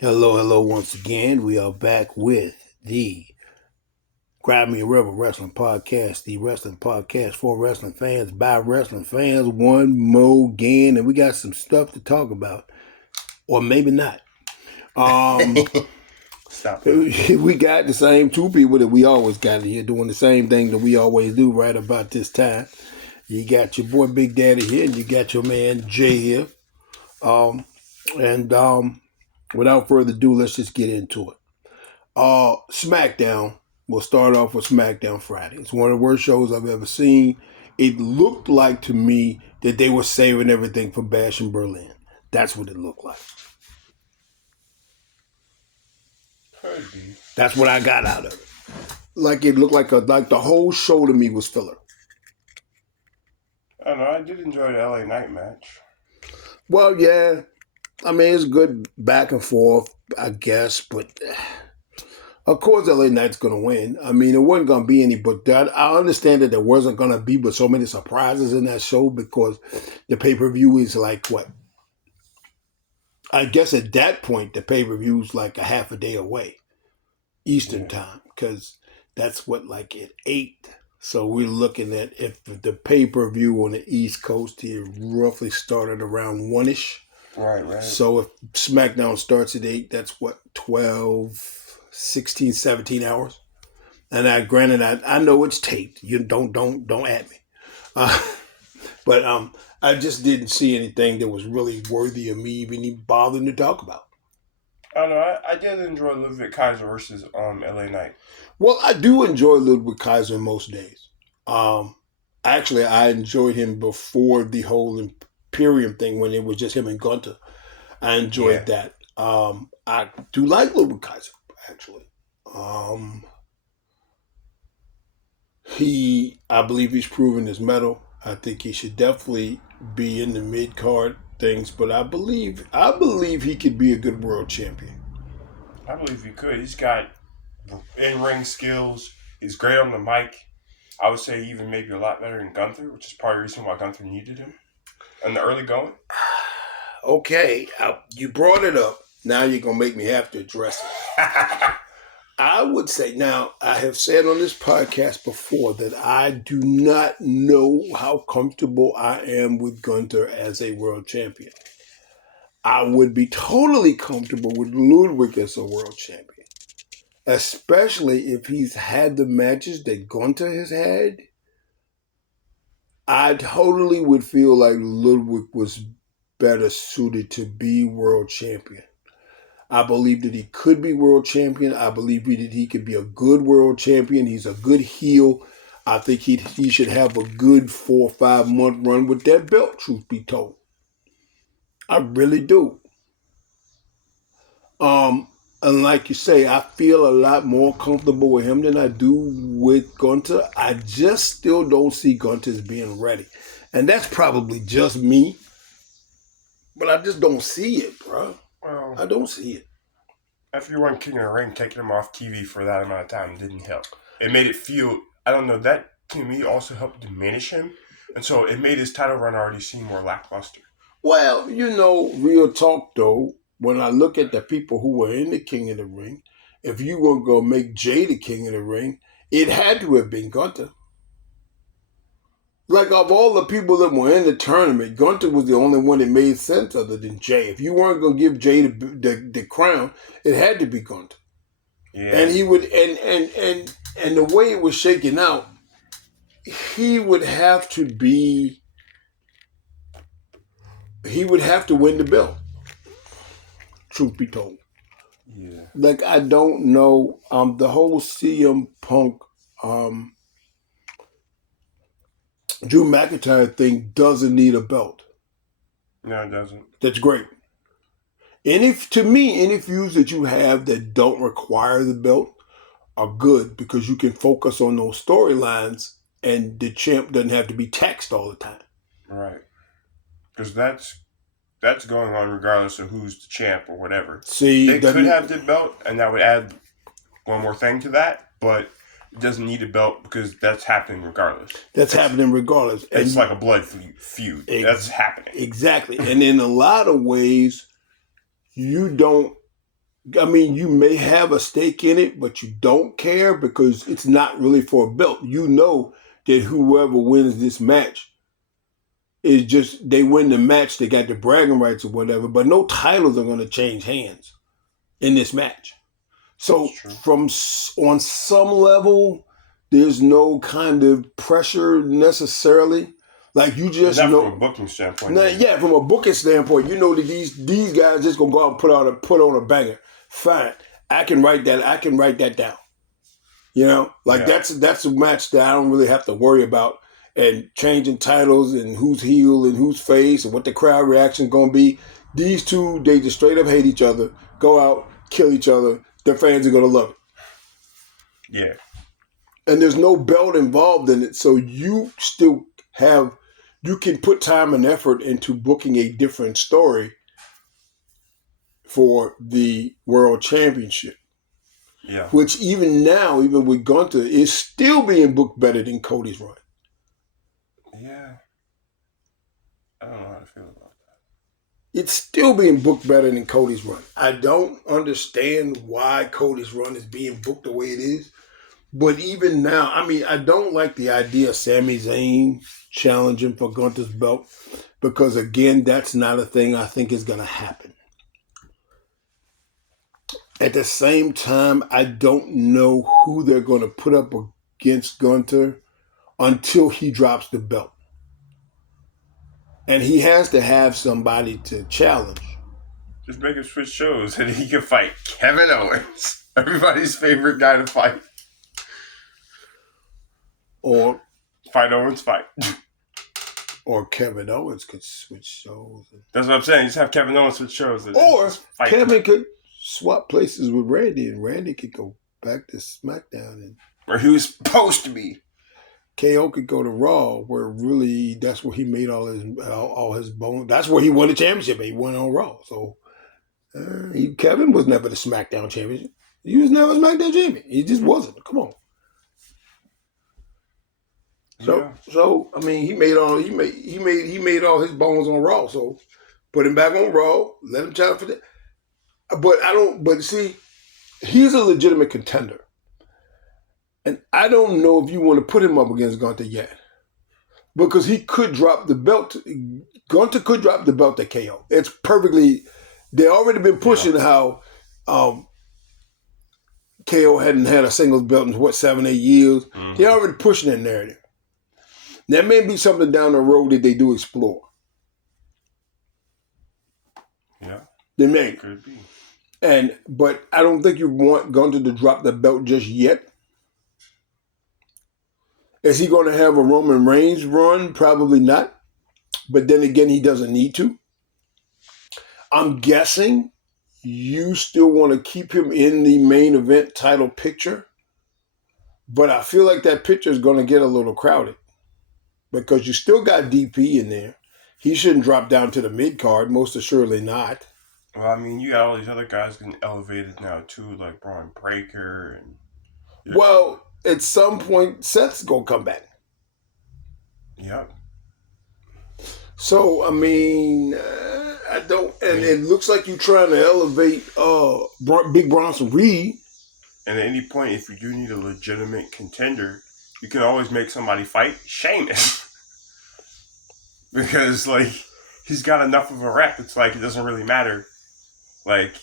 Hello once again. We are back with the Grab Me a River Wrestling Podcast, the wrestling podcast for wrestling fans by wrestling fans. One more again, and we got some stuff to talk about, or maybe not. Stop. We got the same two people that we always got here doing the same thing that we always do right about this time. You got your boy Big Daddy here, and you got your man Jay here. And without further ado, let's just get into it. SmackDown. We'll start off with SmackDown Friday. It's one of the worst shows I've ever seen. It looked like to me that they were saving everything for Bash in Berlin. That's what it looked like. Could be. That's what I got out of it. Like it looked like the whole show to me was filler. I don't know. I did enjoy the LA Knight match. Well, yeah. I mean, it's good back and forth, I guess, but of course LA Knight's going to win. I mean, it wasn't going to be any, but I understand that there wasn't going to be but so many surprises in that show because the pay-per-view is like, what? I guess at that point, the pay-per-view is like a half a day away, Eastern time, because that's what, like at 8. So we're looking at if the pay-per-view on the East Coast here roughly started around 1-ish. Right. So if SmackDown starts at 8, that's what, 12, 16, 17 hours? And granted, I know it's taped. You don't at me. But I just didn't see anything that was really worthy of me even bothering to talk about. I don't know. I did enjoy Ludwig Kaiser versus LA Knight. Well, I do enjoy Ludwig Kaiser most days. Actually, I enjoyed him before the whole Imperium thing when it was just him and Gunter. I enjoyed that. I do like Ludwig Kaiser, actually. I believe he's proven his mettle. I think he should definitely be in the mid-card things, but I believe he could be a good world champion. I believe he could. He's got in-ring skills. He's great on the mic. I would say even maybe a lot better than Gunther, which is part of the reason why Gunther needed him in the early going. Okay, you brought it up. Now you're going to make me have to address it. I would say, now, I have said on this podcast before that I do not know how comfortable I am with Gunther as a world champion. I would be totally comfortable with Ludwig as a world champion, especially if he's had the matches that Gunther has had. I totally would feel like Ludwig was better suited to be world champion. I believe that he could be world champion. I believe that he could be a good world champion. He's a good heel. I think he should have a good 4 or 5 month run with that belt, truth be told. I really do. And like you say, I feel a lot more comfortable with him than I do with Gunther. I just still don't see Gunther as being ready. And that's probably just me. But I just don't see it, bro. Well, I don't see it. After you won King of the Ring, taking him off TV for that amount of time didn't help. It made it feel, I don't know, that to me also helped diminish him. And so it made his title run already seem more lackluster. Well, real talk though, when I look at the people who were in the King of the Ring, if you were going to make Jay the King of the Ring, it had to have been Gunther. Like, of all the people that were in the tournament, Gunther was the only one that made sense other than Jay. If you weren't going to give Jay the crown, it had to be Gunther. Yeah. And he would, and the way it was shaking out, he would have to win the belt. Truth be told. Yeah. Like, I don't know, the whole CM Punk, Drew McIntyre thing doesn't need a belt. No, it doesn't. That's great. Any feuds that you have that don't require the belt are good because you can focus on those storylines and the champ doesn't have to be taxed all the time. Right. Because that's going on regardless of who's the champ or whatever. See, they could have the belt, and that would add one more thing to that, but it doesn't need a belt because that's happening regardless. It's like a blood feud. That's happening. Exactly. And in a lot of ways, you don't I mean, you may have a stake in it, but you don't care because it's not really for a belt. You know that whoever wins this match is just, they win the match, they got the bragging rights or whatever, but no titles are going to change hands in this match. So That's true. on some level, there's no kind of pressure necessarily. Like you just Not know from a booking standpoint. yeah, from a booking standpoint, you know that these guys just gonna go out and put on a banger. Fine. I can write that down. You know? Like that's a match that I don't really have to worry about and changing titles and who's heel and who's face and what the crowd reaction gonna be. These two, they just straight up hate each other, go out, kill each other. Their fans are gonna love it. Yeah. And there's no belt involved in it, so you can put time and effort into booking a different story for the World Championship. Yeah. Which even now, even with Gunther, is still being booked better than Cody's run. Yeah. I don't know how to feel about that. It's still being booked better than Cody's run. I don't understand why Cody's run is being booked the way it is. But even now, I mean, I don't like the idea of Sami Zayn challenging for Gunther's belt because, again, that's not a thing I think is going to happen. At the same time, I don't know who they're going to put up against Gunther until he drops the belt. And he has to have somebody to challenge. Just make him switch shows and he can fight Kevin Owens, everybody's favorite guy to fight. Or fight Owens, fight. Or Kevin Owens could switch shows. That's what I'm saying. Just have Kevin Owens switch shows. Or Kevin could swap places with Randy, and Randy could go back to SmackDown, and where he was supposed to be. KO could go to Raw, where really that's where he made all his bones. That's where he won the championship. He won on Raw. So Kevin was never the SmackDown champion. He was never a SmackDown champion. He just wasn't. Come on. So I mean, he made all his bones on Raw. So put him back on Raw. Let him challenge for that. But see, he's a legitimate contender. And I don't know if you want to put him up against Gunther yet. Because he could drop the belt. Gunther could drop the belt to KO. It's perfectly... They already been pushing how KO hadn't had a singles belt in, 7-8 years. Mm-hmm. They're already pushing that narrative. That may be something down the road that they do explore. Yeah. They may. Could be. But I don't think you want Gunther to drop the belt just yet. Is he going to have a Roman Reigns run? Probably not. But then again, he doesn't need to. I'm guessing you still want to keep him in the main event title picture. But I feel like that picture is going to get a little crowded. Because you still got DP in there. He shouldn't drop down to the mid-card. Most assuredly not. Well, I mean, you got all these other guys getting elevated now, too. Like Braun Breaker. Well, at some point, Seth's going to come back. Yep. So, I mean, I don't... And it looks like you're trying to elevate Big Bronson Reed. And at any point, if you do need a legitimate contender... You can always make somebody fight Sheamus. Because, like, he's got enough of a rep. It's like, it doesn't really matter, like,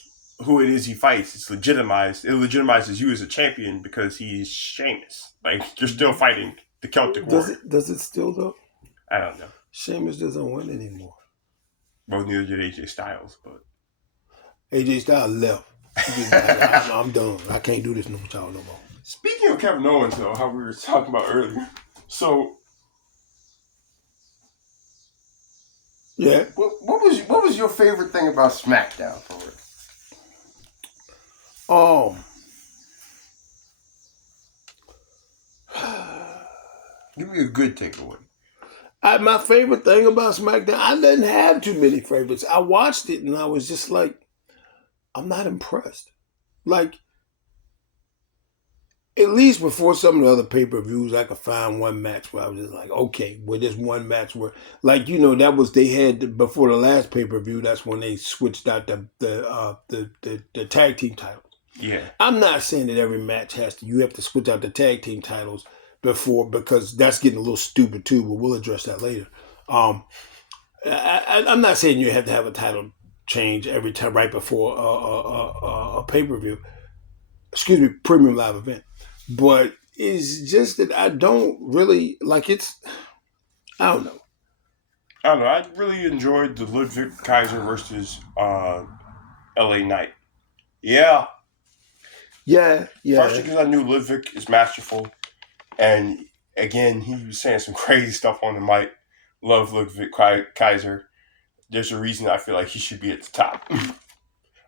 who it is he fights. It's legitimized. It legitimizes you as a champion because he's Sheamus. Like, you're still fighting the Celtic War. Does it still, though? I don't know. Sheamus doesn't win anymore. Well, neither did AJ Styles, but... AJ Styles left. I'm done. I can't do this with y'all no more. Speaking of Kevin Owens, though, how we were talking about earlier, so yeah, what was your favorite thing about SmackDown for it? Give me a good takeaway. My favorite thing about SmackDown, I didn't have too many favorites. I watched it and I was just like, I'm not impressed. Like, at least before some of the other pay-per-views, I could find one match where I was just like, okay, well, there's one match where, like, that was they had before the last pay-per-view. That's when they switched out the tag team titles. Yeah. I'm not saying that every match you have to switch out the tag team titles before, because that's getting a little stupid too. But we'll address that later. I'm not saying you have to have a title change every time right before a pay-per-view. Excuse me, premium live event. But it's just that I don't really like it's. I don't know. I really enjoyed the Ludwig Kaiser versus LA Knight. Yeah. Yeah. Partially because I knew Ludwig is masterful. And again, he was saying some crazy stuff on the mic. Love Ludwig Kaiser. There's a reason I feel like he should be at the top.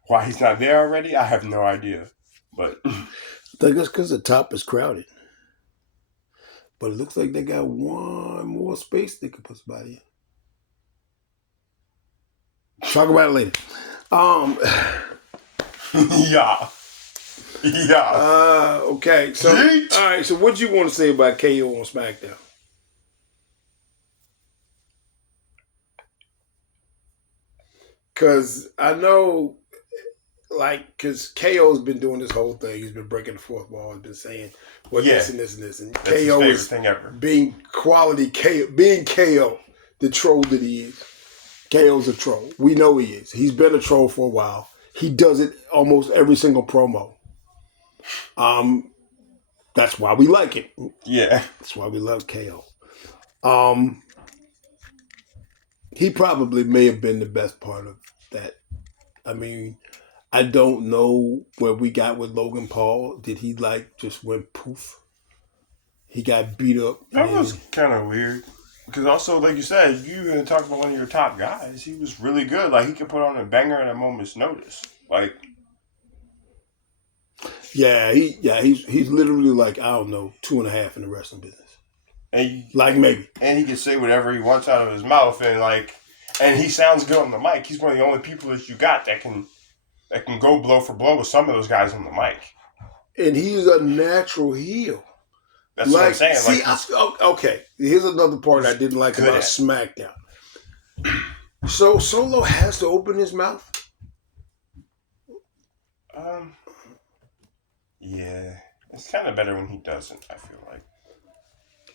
Why he's not there already, I have no idea. But I think it's because the top is crowded. But it looks like they got one more space they could put somebody in. Talk about it later. Yeah. Okay. So, all right. So, what do you want to say about KO on SmackDown? Because I know, because KO's been doing this whole thing. He's been breaking the fourth wall. He's been saying, this and this and this. And that's KO his is favorite thing ever. being quality KO, being KO, the troll that he is. KO's a troll. We know he is. He's been a troll for a while. He does it almost every single promo. That's why we like it. Yeah. That's why we love KO. He probably may have been the best part of that. I mean, I don't know where we got with Logan Paul. Did he just went poof? He got beat up. That was kind of weird. Because also, like you said, you even talk about one of your top guys. He was really good. Like, he could put on a banger at a moment's notice. Like, he's literally like, I don't know, 2.5 in the wrestling business. Maybe. And he can say whatever he wants out of his mouth, and he sounds good on the mic. He's one of the only people that you got that can go blow for blow with some of those guys on the mic. And he's a natural heel. That's what I'm saying. See, okay. Here's another part I didn't like about SmackDown. So Solo has to open his mouth. Yeah, it's kind of better when he doesn't. I feel like.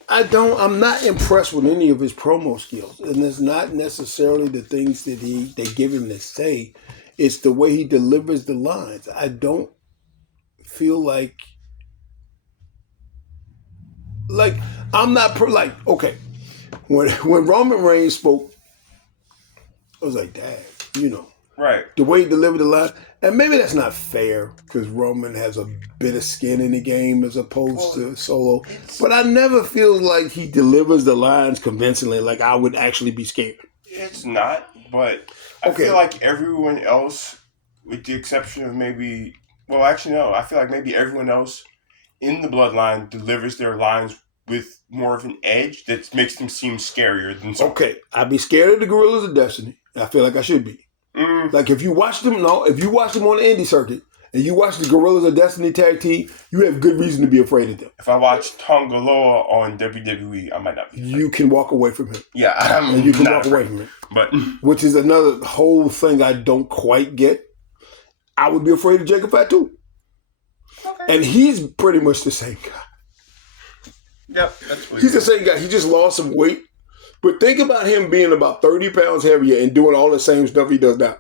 I'm not impressed with any of his promo skills, and it's not necessarily the things that they give him to say. It's the way he delivers the lines. I don't feel like I'm not okay. When Roman Reigns spoke, I was like, dang, right. The way he delivered the line, and maybe that's not fair because Roman has a bit of skin in the game as opposed to Solo. But I never feel like he delivers the lines convincingly. Like I would actually be scared. It's not, but I feel like everyone else, with the exception of maybe, actually no, I feel like maybe everyone else in the bloodline delivers their lines with more of an edge that makes them seem scarier than Solo. Okay, I'd be scared of the Gorillas of Destiny. I feel like I should be. Like if you watch them on the indie circuit and you watch the Gorillas of Destiny tag team, you have good reason to be afraid of them. If I watch Tongaloa on WWE, I might not be afraid. You can walk away from him. Yeah, you can walk away from him. But which is another whole thing I don't quite get. I would be afraid of Jacob Fatu. Okay. And he's pretty much the same guy. Yep, that's what he's the same guy. He just lost some weight. But think about him being about 30 pounds heavier and doing all the same stuff he does now.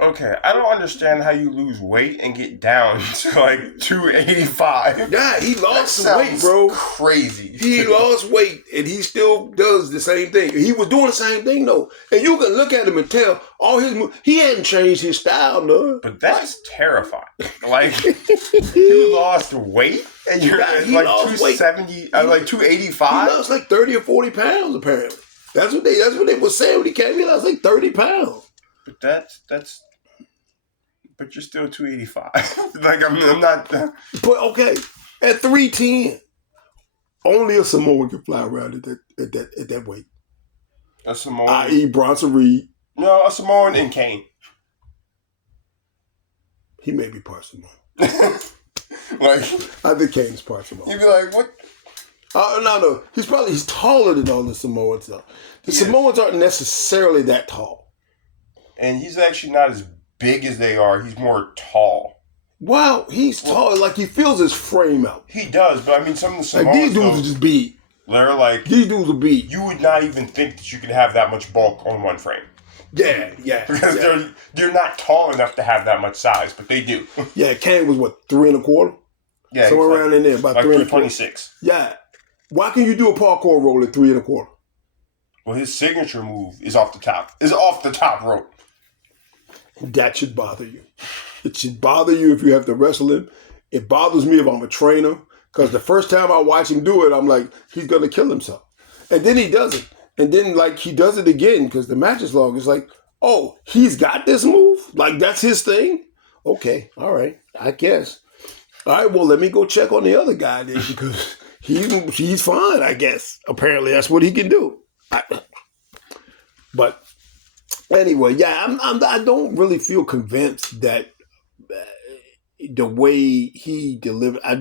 Okay, I don't understand how you lose weight and get down to like 285. Yeah, he lost some weight, bro. Crazy. He lost weight and he still does the same thing. He was doing the same thing though. And you can look at him and tell all his moves. He hadn't changed his style, no. But that's terrifying. Like, you lost weight and you're at like 270, like 285? He lost like 30 or 40 pounds apparently. That's what they were saying when he came in. He lost like 30 pounds. But but you're still 285. Like, I'm not. But okay, at 310, only a Samoan can fly around at that weight. A Samoan? I.e. Bronson Reed. No, a Samoan and Kane. He may be part Samoan. Like, I think Kane's part Samoan. you'd be like, what? No. He's taller than all the Samoans though. The Samoans aren't necessarily that tall. And he's actually not as big as they are. He's more tall. Wow, he's tall. Like he fills his frame out. He does, but I mean, some of the Samoans, like these dudes are just big. They're like these dudes are big. You would not even think that you could have that much bulk on one frame. Yeah. Because they're not tall enough to have that much size, but they do. Yeah, Kane was what, 3 1/4? Yeah, somewhere around in there, about like 3 26. Yeah. Why can you do a parkour roll at 3 1/4? Well, his signature move is off the top rope. That should bother you. It should bother you if you have to wrestle him. It bothers me if I'm a trainer, because the first time I watch him do it, I'm like, he's going to kill himself. And then he does it. And then, like, he does it again because the match is long. It's like, oh, he's got this move? Like, that's his thing? Okay, all right, I guess. All right, well, let me go check on the other guy then because he's fine, I guess. Apparently, that's what he can do. But anyway, yeah, I don't really feel convinced that the way he delivered, I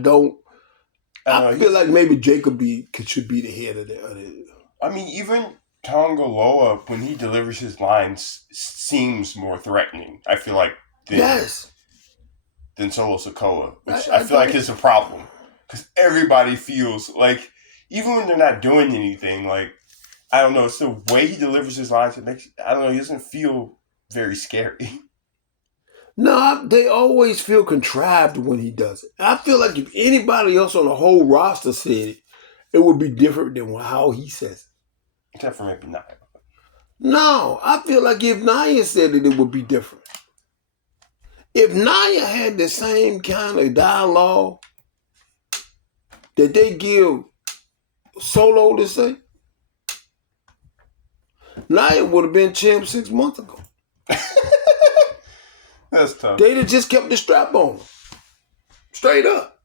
feel like maybe Jacob should be the head of the. I mean, even Tongaloa, when he delivers his lines, seems more threatening, I feel like, than Solo Sikoa, which I feel like is a problem. Because everybody feels like, even when they're not doing anything, like, I don't know, it's the way he delivers his lines, it makes, I don't know, he doesn't feel very scary. No, they always feel contrived when he does it. I feel like if anybody else on the whole roster said it, it would be different than how he says it. Except for maybe Nia. No, I feel like if Nia said it, it would be different. If Nia had the same kind of dialogue that they give Solo to say, Nia would have been champ 6 months ago. That's tough. They'd have just kept the strap on him. Straight up.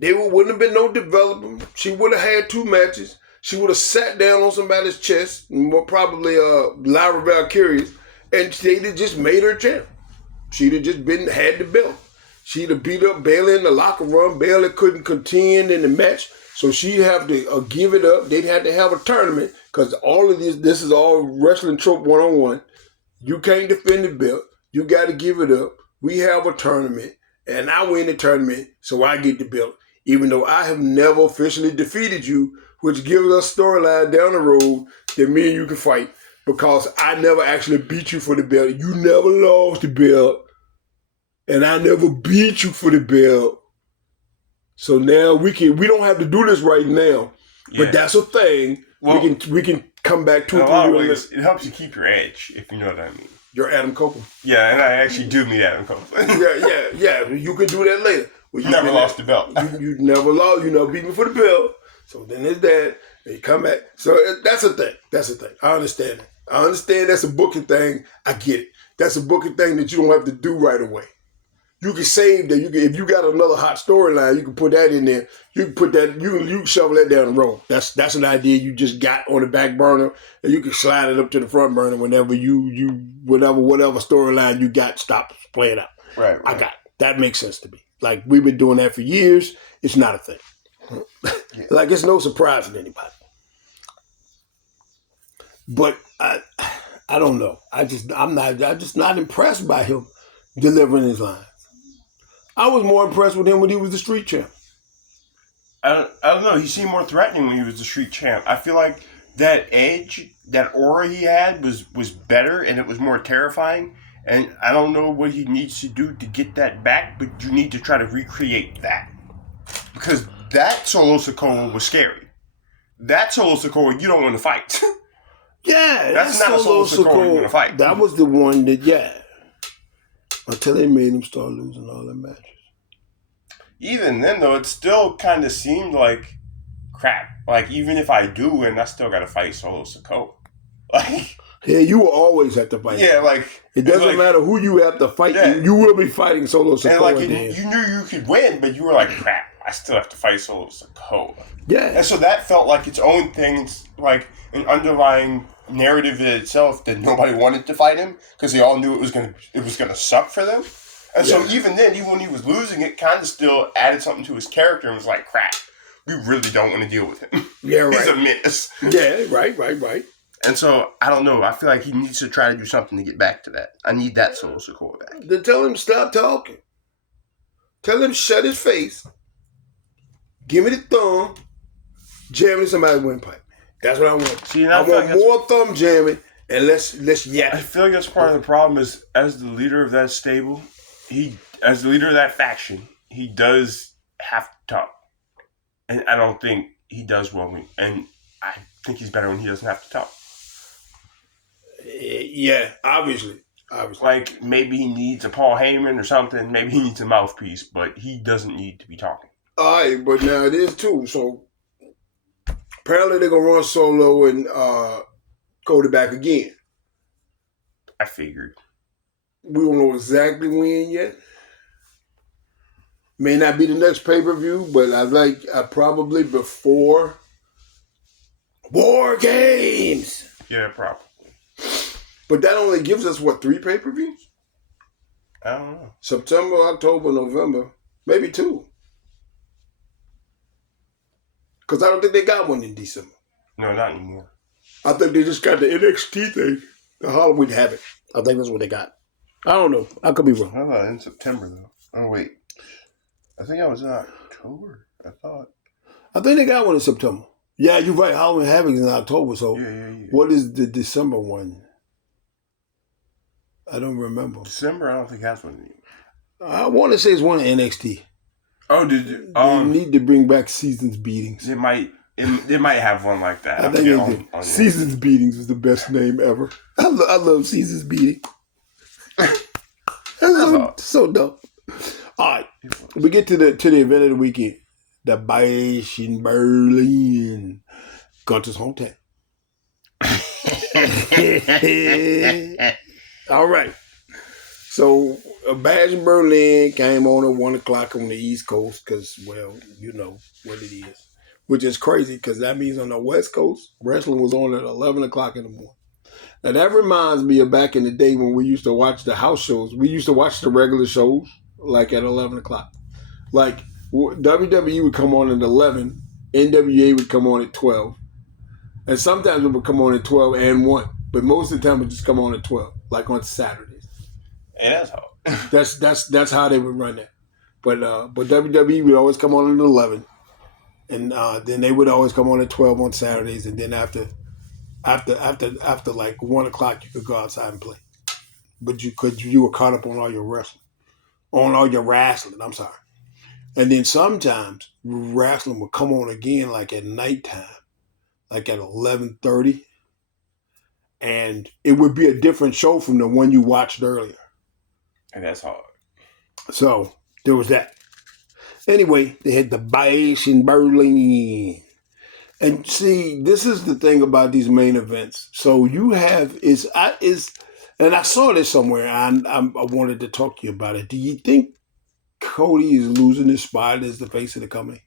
Wouldn't have been no development. She would have had 2 matches. She would have sat down on somebody's chest, more probably Lyra Valkyries, and they'd have just made her champ. She'd have just had the belt. She'd have beat up Bayley in the locker room. Bayley couldn't contend in the match, so she'd have to give it up. They'd have to have a tournament, because all of this is all wrestling trope 1-on-1. You can't defend the belt. You got to give it up. We have a tournament, and I win the tournament, so I get the belt, even though I have never officially defeated you, which gives us storyline down the road that me and you can fight, because I never actually beat you for the belt. You never lost the belt, and I never beat you for the belt. So now we don't have to do this right now, but that's a thing. Well, we can come back to it. It helps you keep your edge, if you know what I mean. You're Adam Copeland. Yeah, and I actually do meet Adam Copeland. yeah. You can do that later. Well, you never lost the belt. You never lost. You never beat me for the belt. So then there's that. They come back. So that's a thing. I understand it. I understand that's a booking thing. I get it. That's a booking thing that you don't have to do right away. You can save that. If you got another hot storyline, you can put that in there. You can put that. You can shovel that down the road. That's an idea you just got on the back burner, and you can slide it up to the front burner whenever whatever storyline you got stops playing out. Right. I got it. That makes sense to me. Like, we've been doing that for years. It's not a thing. Yeah. Like, it's no surprise to anybody. But I don't know. I'm just not impressed by him delivering his lines. I was more impressed with him when he was the street champ. I don't know. He seemed more threatening when he was the street champ. I feel like that edge, that aura he had was better, and it was more terrifying. And I don't know what he needs to do to get that back, but you need to try to recreate that. Because that Solo Sikoa was scary. That Solo Sikoa you don't want to fight. Yeah, that's not a Solo Sikoa you want to fight. That was the one that, until they made him start losing all the matches. Even then, though, it still kind of seemed like crap. Like, even if I do win, I still got to fight Solo Sikoa. Like, yeah, you will always have to fight. Yeah, like, it doesn't matter who you have to fight. Yeah. You will be fighting Solo Sikoa. And like, you knew you could win, but you were like, crap, I still have to fight Solo Sikoa. Yeah. And so that felt like its own thing. It's like an underlying narrative in itself that nobody wanted to fight him because they all knew it was gonna suck for them. And so even then, even when he was losing, it kind of still added something to his character and was like, crap, we really don't want to deal with him. Yeah, right. He's a menace. Yeah, right. And so, I don't know. I feel like he needs to try to do something to get back to that. I need that Solo Sikoa back. Then tell him stop talking. Tell him shut his face. Give me the thumb. Jamming somebody's windpipe. That's what I want. See, I want more thumb jamming and let's yap. I feel like that's part of the problem is as the leader of that stable, as the leader of that faction, he does have to talk. And I don't think he does well. And I think he's better when he doesn't have to talk. Yeah, obviously. Like, maybe he needs a Paul Heyman or something. Maybe he needs a mouthpiece, but he doesn't need to be talking. All right, but now it is too. So, apparently they're going to run Solo and Cody back again. I figured. We don't know exactly when yet. May not be the next pay-per-view, but I probably before War Games. Yeah, probably. But that only gives us, 3 pay-per-views? I don't know. September, October, November. Maybe 2. Because I don't think they got one in December. No, not anymore. I think they just got the NXT thing. The Halloween Havoc. I think that's what they got. I don't know. I could be wrong. How about in September, though? Oh, wait. I think I was in October, I thought. I think they got one in September. Yeah, you're right. Halloween Havoc is in October. So yeah. What is the December one? I don't remember. December, I don't think has one anymore. I want to say it's one in NXT. Oh, they need to bring back Seasons Beatings. They might have one like that. I think Seasons Beatings is the best name ever. I love Seasons Beating. so dope. All right, we get to the event of the weekend. The Bash in Berlin, Gunter's hometown. All right. So, Bash in Berlin came on at 1 o'clock on the East Coast because, well, you know what it is. Which is crazy because that means on the West Coast, wrestling was on at 11 o'clock in the morning. Now, that reminds me of back in the day when we used to watch the house shows. We used to watch the regular shows, like at 11 o'clock. Like, WWE would come on at 11, NWA would come on at 12. And sometimes it would come on at 12 and 1. But most of the time it would just come on at 12, like on Saturdays. And that's how. That's how they would run that. But WWE would always come on at 11. And then they would always come on at 12 on Saturdays. And then after like 1 o'clock, you could go outside and play. But you were caught up on all your wrestling. I'm sorry. And then sometimes wrestling would come on again like at nighttime, like at 11:30. And it would be a different show from the one you watched earlier. And that's hard. So there was that. Anyway, they had the Bash in Berlin. And see, this is the thing about these main events. So you have and I saw this somewhere and I wanted to talk to you about it. Do you think Cody is losing his spot as the face of the company?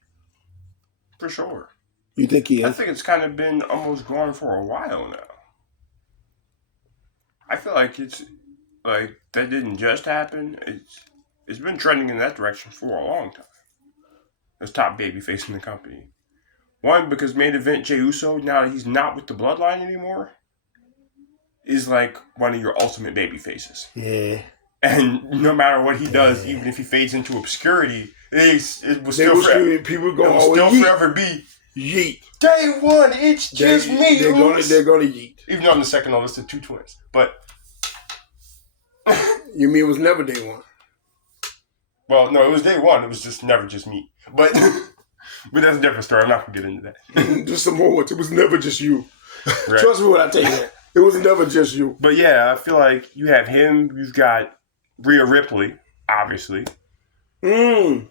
For sure. You think he is? I think it's kind of been almost gone for a while now. I feel like it's like that didn't just happen. It's been trending in that direction for a long time. As top babyface in the company. One, because main event Jey Uso, now that he's not with the Bloodline anymore, is like one of your ultimate babyfaces. Yeah. And no matter what he does, even if he fades into obscurity, it will still forever be yeet. Day one, it's just me. They're gonna yeet. Even though I'm the second on list of 2 twins. But you mean it was never day one? Well, no, it was day one. It was just never just me. But that's a different story. I'm not gonna get into that. Just some more. It was never just you. Right. Trust me when I tell you that. It was never just you. But yeah, I feel like you have him. You've got Rhea Ripley, obviously. Rhea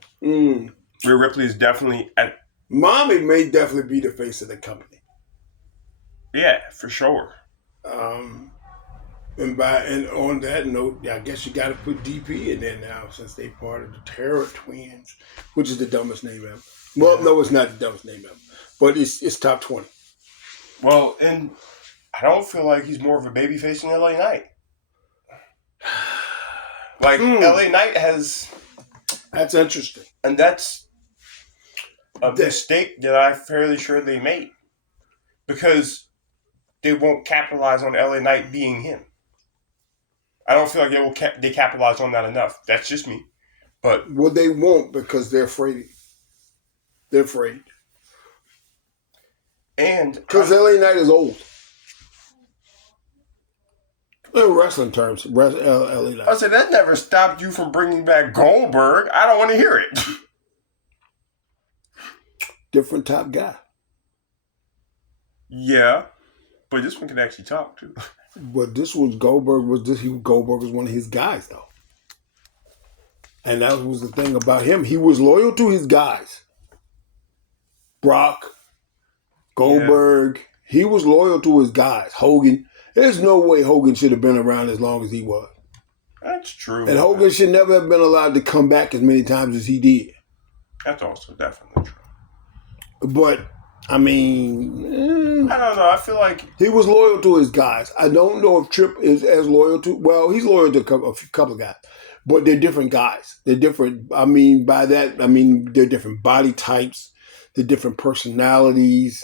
Ripley is definitely Mommy may definitely be the face of the company. Yeah, for sure. And on that note, I guess you got to put DP in there now since they part of the Terror Twins, which is the dumbest name ever. Well, no, it's not the dumbest name ever, but it's top 20. Well, and I don't feel like he's more of a babyface than LA Knight. Like LA Knight has. That's interesting, and that's a mistake that I'm fairly sure they made because they won't capitalize on LA Knight being him. I don't feel like they capitalize on that enough. That's just me. But well, they won't because they're afraid. They're afraid. And because LA Knight is old. In wrestling terms, LA Knight. I said that never stopped you from bringing back Goldberg. I don't want to hear it. Different top guy. Yeah, but this one can actually talk too. But this was Goldberg. Goldberg was one of his guys though, and that was the thing about him. He was loyal to his guys. Brock, Goldberg. Yeah. He was loyal to his guys. Hogan. There's no way Hogan should have been around as long as he was. That's true. And Hogan should never have been allowed to come back as many times as he did. That's also definitely true. But, I mean... I don't know. I feel like... he was loyal to his guys. I don't know if Tripp is as loyal to... well, he's loyal to a couple of guys. But they're different guys. They're different... I mean, by that, they're different body types. They're different personalities.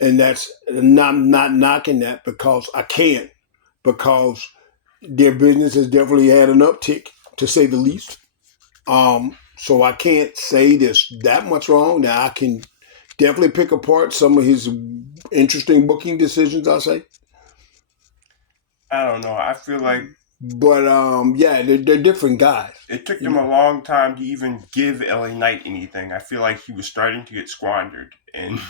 And that's... not knocking that because I can't. Because their business has definitely had an uptick, to say the least. So I can't say there's that much wrong. Now, I can... definitely pick apart some of his interesting booking decisions, I'll say. I don't know. I feel like... but, yeah, they're different guys. It took them a long time to even give LA Knight anything. I feel like he was starting to get squandered. And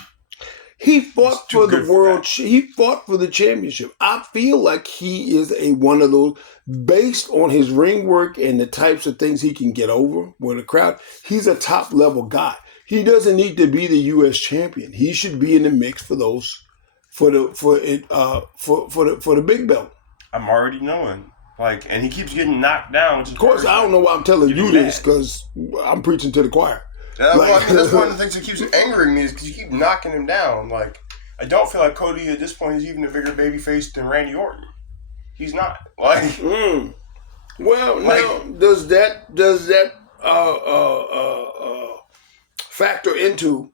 he fought for the world. He fought for the championship. I feel like he is one of those, based on his ring work and the types of things he can get over with the crowd, he's a top-level guy. He doesn't need to be the U.S. champion. He should be in the mix for those, for the big belt. I'm already knowing, and he keeps getting knocked down. Of course, I don't know why I'm telling you this because I'm preaching to the choir. That's one of the things that keeps angering me is because you keep knocking him down. I don't feel like Cody at this point is even a bigger babyface than Randy Orton. He's not. Well, now does that factor into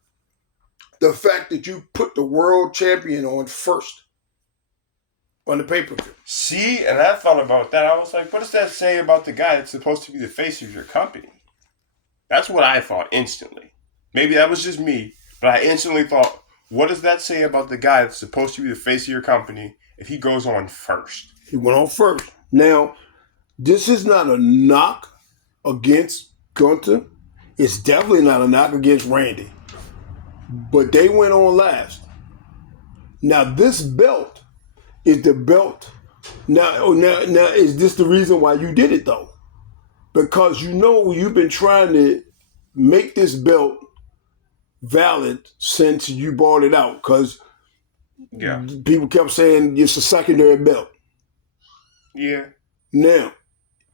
the fact that you put the world champion on first on the pay-per-view? See, and I thought about that. I was like, what does that say about the guy that's supposed to be the face of your company? That's what I thought instantly. Maybe that was just me, but I instantly thought, what does that say about the guy that's supposed to be the face of your company if he goes on first? He went on first. Now, this is not a knock against Gunther. It's definitely not a knock against Randy. But they went on last. Now, this belt is the belt. Now, is this the reason why you did it, though? Because you've been trying to make this belt valid since you bought it out. Because people kept saying it's a secondary belt. Yeah. Now,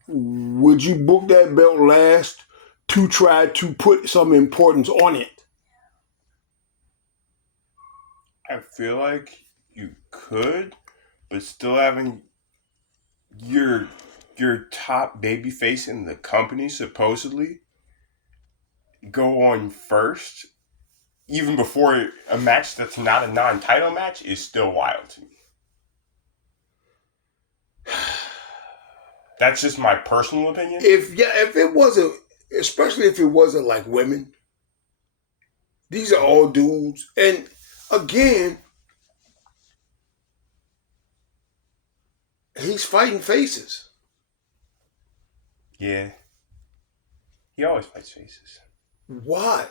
would you book that belt last to try to put some importance on it? I feel like you could, but still having your top babyface in the company supposedly go on first, even before a match that's not a non-title match, is still wild to me. That's just my personal opinion. If it wasn't, especially if it wasn't like women, these are all dudes. And again, he's fighting faces. Yeah. He always fights faces. Why?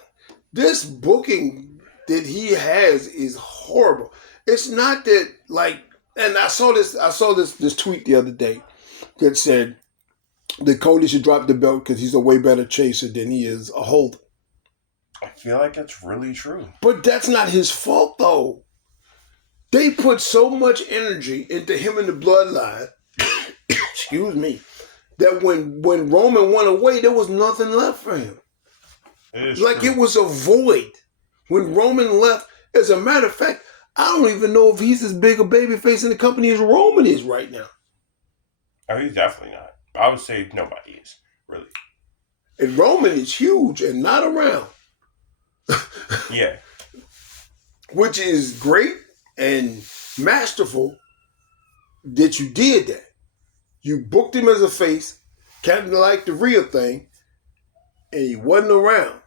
This booking that he has is horrible. It's not that and I saw this tweet the other day that said that Cody should drop the belt because he's a way better chaser than he is a holder. I feel like that's really true. But that's not his fault, though. They put so much energy into him in the bloodline, excuse me, that when Roman went away, there was nothing left for him. It was a void. When Roman left, as a matter of fact, I don't even know if he's as big a babyface in the company as Roman is right now. Oh, he's definitely not. I would say nobody is, really. And Roman is huge and not around. Yeah. Which is great and masterful that you did that. You booked him as a face, kind of like the real thing, and he wasn't around.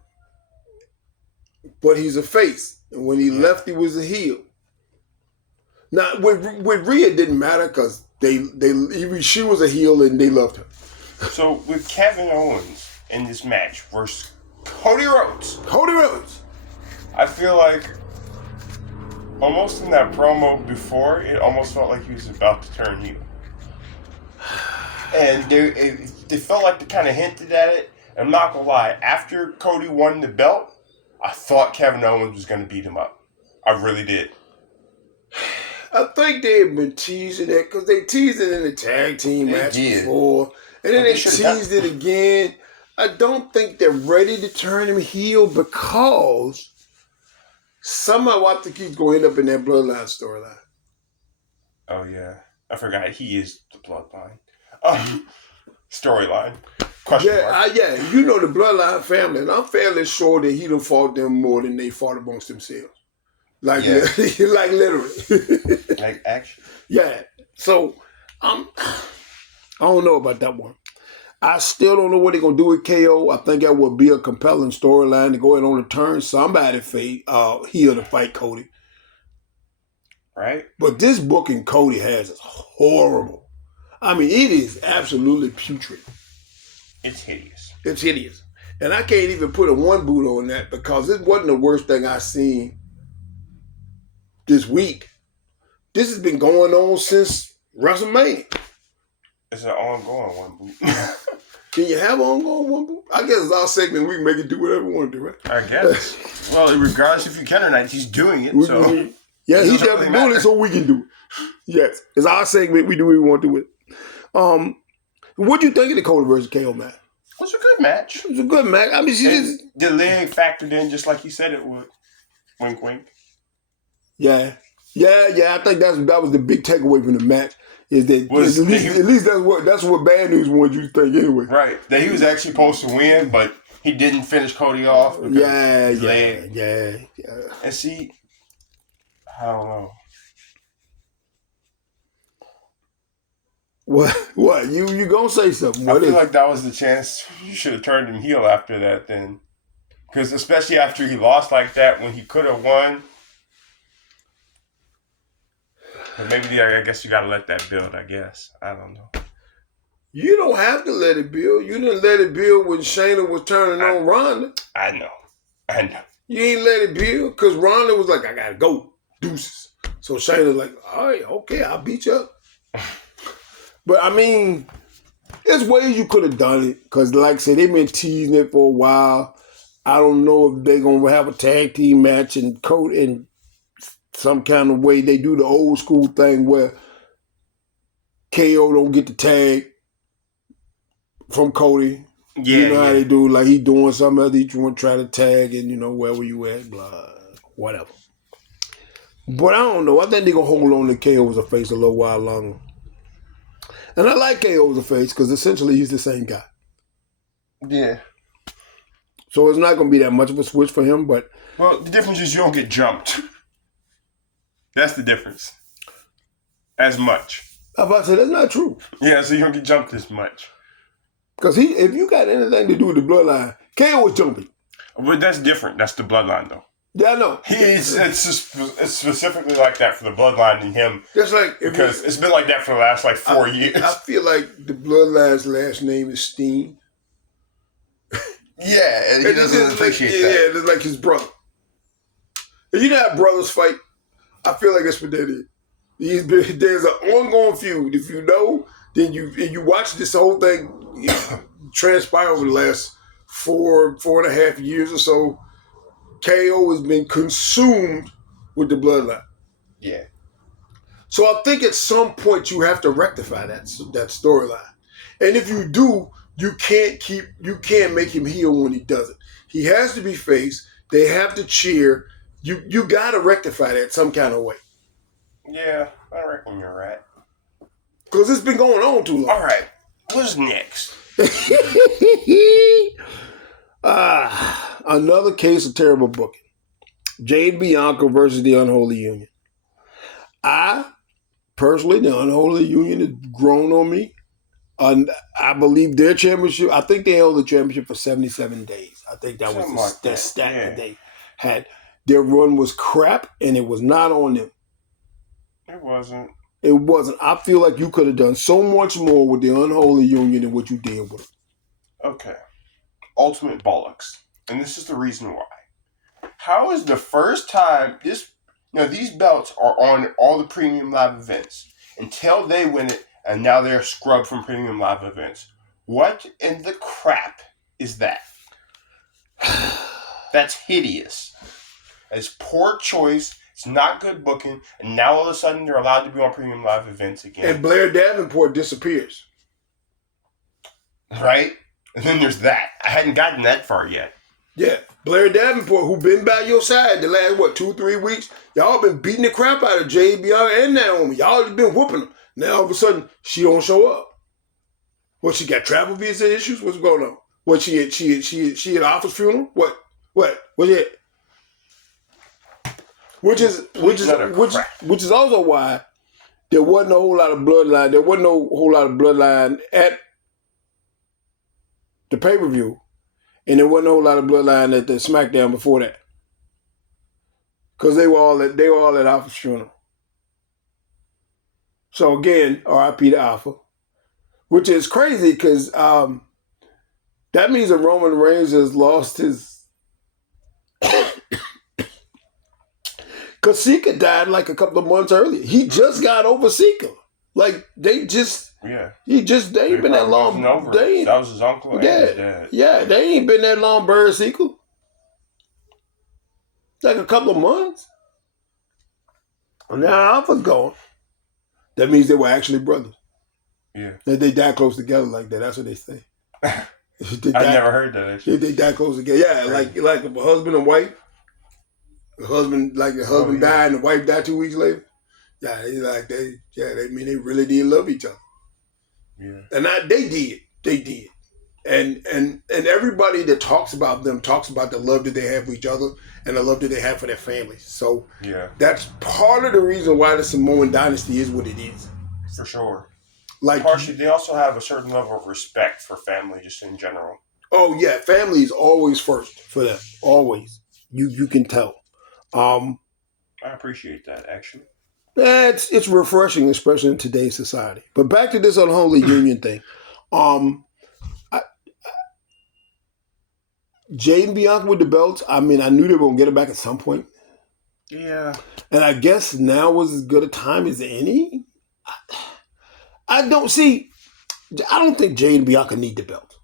But he's a face. And when he left, he was a heel. Now, with Rhea, it didn't matter because she was a heel and they loved her. So, with Kevin Owens in this match versus Cody Rhodes. I feel like almost in that promo before, it almost felt like he was about to turn heel. And they felt like they kind of hinted at it. I'm not going to lie. After Cody won the belt, I thought Kevin Owens was going to beat him up. I really did. I think they have been teasing it because they teased it in the tag team match before. And then they teased it again. I don't think they're ready to turn him heel because somehow I think he's going to end up in that Bloodline storyline. Oh, yeah. I forgot. He is the Bloodline. Storyline. Yeah, you know the Bloodline family, and I'm fairly sure that he done fought them more than they fought amongst themselves. Like literally. Like action. Yeah. So I don't know about that one. I still don't know what they're gonna do with KO. I think that would be a compelling storyline to go ahead on to turn somebody heel to fight Cody. Right. But this booking Cody has is horrible. I mean, it is absolutely putrid. It's hideous. It's hideous. And I can't even put a one boot on that because it wasn't the worst thing I seen this week. This has been going on since WrestleMania. It's an ongoing one boot. Can you have an ongoing one boot? I guess it's our segment. We can make it do whatever we want to do, right? I guess. Well, regardless if you can or not, he's doing it. So yeah, he's definitely doing it so we can do it. Yes. It's our segment. We do what we want to do with it. What do you think of the Cody versus KO match? It was a good match. It was a good match. I mean, the leg factored in just like you said it would. Wink, wink. Yeah. I think that was the big takeaway from the match. Is that at least that's what Bad News wanted you to think anyway. Right. That he was actually supposed to win, but he didn't finish Cody off. Yeah. And see, I don't know. What? You gonna say something? I feel like that was the chance you should have turned him heel after that then. Because especially after he lost like that when he could have won. But maybe I guess you got to let that build, I guess. I don't know. You don't have to let it build. You didn't let it build when Shayna was turning on Ronda. I know. You ain't let it build because Ronda was like, I got to go. Deuces. So Shayna's like, all right, okay, I'll beat you up. But, I mean, there's ways you could have done it because, like I said, they've been teasing it for a while. I don't know if they're going to have a tag team match and some kind of way. They do the old school thing where KO don't get the tag from Cody. Yeah, you know how they do. Like he doing something else, each one try to tag and where were you at, blah, whatever. But I don't know. I think they're going to hold on to KO as a face a little while longer. And I like KO as a face because essentially he's the same guy. Yeah. So it's not going to be that much of a switch for him, but... Well, the difference is you don't get jumped. That's the difference. As much. I was about to say, that's not true. Yeah, so you don't get jumped as much. Because if you got anything to do with the bloodline, KO was jumping. But that's different. That's the bloodline, though. Yeah, I know. It's specifically like that for the bloodline and him. Just like because it's been like that for the last 4 years. I feel like the bloodline's last name is Steen. Yeah, and he doesn't appreciate that. Yeah, it's like his brother. And you know how brothers fight? I feel like that's what that is. There's an ongoing feud. If you know, then you watch this whole thing transpire over the last 4.5 years or so. KO has been consumed with the bloodline. Yeah. So I think at some point you have to rectify that storyline. And if you do, you can't make him heel when he does it. He has to be face. They have to cheer. You got to rectify that some kind of way. Yeah, I reckon you're right. Because it's been going on too long. All right. What's next? Another case of terrible booking. Jade Bianca versus the Unholy Union. Personally, the Unholy Union has grown on me. I believe their championship, I think they held the championship for 77 days. I think that Something was like the that. stat Yeah. that they had. Their run was crap, and it was not on them. It wasn't. It wasn't. I feel like you could have done so much more with the Unholy Union than what you did with them. Okay. Ultimate bollocks. And this is the reason why. How is the first time these belts are on all the premium live events until they win it, and now they're scrubbed from premium live events? What in the crap is that? That's hideous. It's poor choice. It's not good booking. And now all of a sudden they're allowed to be on premium live events again. And Blair Davenport disappears. Right? And then there's that. I hadn't gotten that far yet. Yeah. Blair Davenport, who been by your side the last, 2-3 weeks? Y'all been beating the crap out of Jade Bianca and Naomi. Y'all just been whooping them. Now all of a sudden, she don't show up. What, she got travel visa issues? What's going on? What, she at Offa's funeral? What? What's it? Which is also why there wasn't a whole lot of bloodline. There wasn't no whole lot of bloodline at the pay-per-view, and there wasn't a whole lot of bloodline at the SmackDown before that, because they were all at Alpha's funeral. So again, R.I.P. to Alpha, which is crazy because that means that Roman Reigns has lost his. Because Sika died like a couple of months earlier. He just got over Sika. Like, they just... Yeah. They ain't been that long. That was his uncle and his dad. Yeah, they ain't been that long buried Sika. Like a couple of months. And now Alpha's gone. That means they were actually brothers. Yeah. That they died close together like that. That's what they say. I never heard that. Actually. They died close together. Yeah, like a husband and wife. The husband died and the wife died 2 weeks later. Yeah, they really did love each other. Yeah. And they did. And everybody that talks about them talks about the love that they have for each other and the love that they have for their families. So yeah, that's part of the reason why the Samoan dynasty is what it is. For sure. Like, partially, they also have a certain level of respect for family just in general. Oh yeah, family is always first for them. Always. You can tell. I appreciate that, actually. It's refreshing, especially in today's society. But back to this unholy union thing. Jade and Bianca with the belts, I mean, I knew they were going to get it back at some point. Yeah. And I guess now was as good a time as any. I don't think Jade and Bianca need the belt.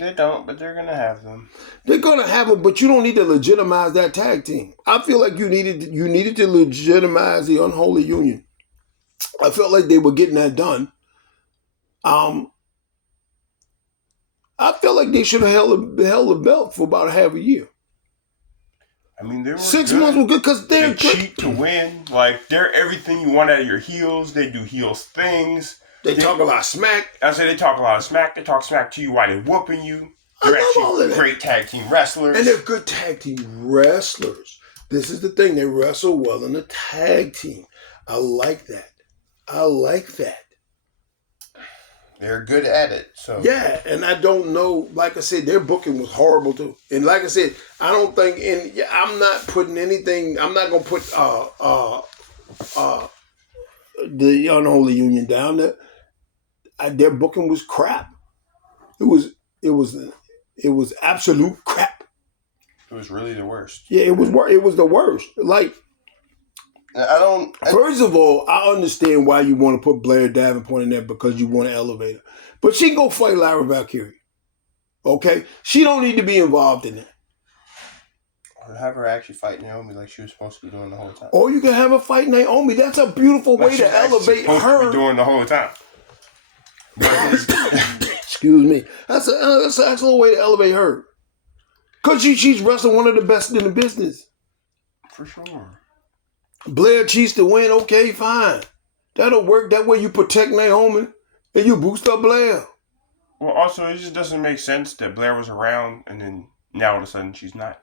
They don't, but they're going to have them. They're going to have them, but you don't need to legitimize that tag team. I feel like you needed to legitimize the unholy union. I felt like they were getting that done. I felt like they should have held the belt for about half a year. I mean, they were 6 months were good because they cheat to win. Like, they're everything you want out of your heels. They do heels things. They talk a lot of smack. I say they talk a lot of smack. They talk smack to you while they're whooping you. They're actually great tag team wrestlers. And they're good tag team wrestlers. This is the thing. They wrestle well in a tag team. I like that. They're good at it. So yeah, and I don't know. Like I said, their booking was horrible too. And like I said, I don't think. I'm not putting anything. I'm not gonna put the unholy union down there. Their booking was crap. It was absolute crap. It was really the worst. Yeah, it was the worst. Like, first of all, I understand why you want to put Blair Davenport in there because you want to elevate her. But she can go fight Lyra Valkyrie. Okay? She don't need to be involved in that. Or have her actually fight Naomi like she was supposed to be doing the whole time. Or you can have her fight Naomi. That's a beautiful way to elevate her. To be doing the whole time. Excuse me. That's an excellent way to elevate her. Because she's wrestling one of the best in the business. For sure. Blair cheats to win. Okay, fine. That'll work. That way you protect Naomi. And you boost up Blair. Well, also, it just doesn't make sense that Blair was around and then now all of a sudden she's not.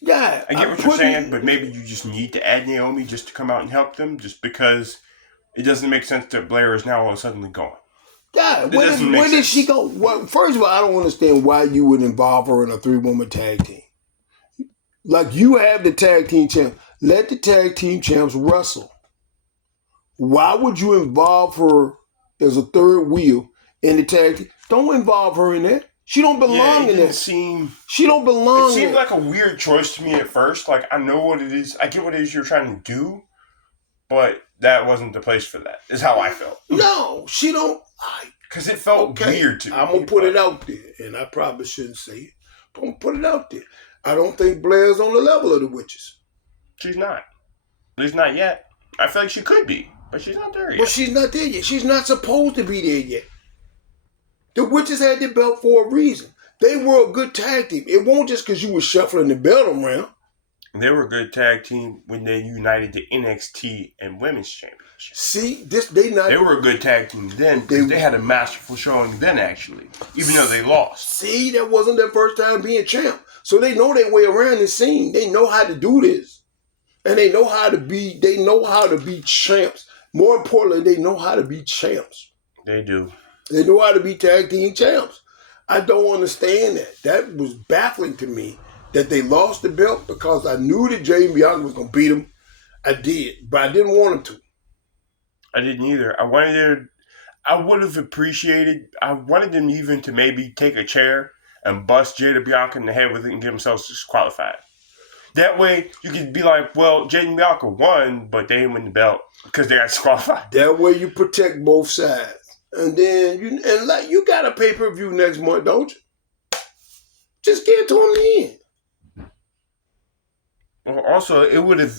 Yeah. I get what you're saying, but maybe you just need to add Naomi just to come out and help them just because it doesn't make sense that Blair is now all of a sudden gone. Yeah, where did she go? Well, first of all, I don't understand why you would involve her in a 3-woman tag team. Like, you have the tag team champs. Let the tag team champs wrestle. Why would you involve her as a third wheel in the tag team? Don't involve her in that. She don't belong in that. She don't belong. It seemed like a weird choice to me at first. Like, I know what it is. I get what it is you're trying to do, but that wasn't the place for that. Is how I felt. No, she don't. Because it felt weird to me. I'm gonna put it out there, and I probably shouldn't say it. But I'm gonna put it out there. I don't think Blair's on the level of the witches. She's not. At least not yet. I feel like she could be, but she's not there yet. Well, she's not there yet. She's not supposed to be there yet. The witches had the belt for a reason. They were a good tag team. It won't just because you were shuffling the belt around. They were a good tag team when they united the NXT and Women's Championship. See, they were a good tag team then. They had a masterful showing then, actually, even though they lost. See, that wasn't their first time being champ. So they know their way around the scene. They know how to do this. And they know how to be champs. More importantly, they know how to be champs. They do. They know how to be tag team champs. I don't understand that. That was baffling to me that they lost the belt because I knew that Jay and Bianca was going to beat them. I did, but I didn't want them to. I didn't either. I would have appreciated, I wanted them even to maybe take a chair and bust Jada Bianca in the head with it and get themselves disqualified. That way, you could be like, well, Jada and Bianca won, but they didn't win the belt because they got disqualified. That way you protect both sides. And then you got a pay-per-view next month, don't you? Just get to them then. Well, also, it would have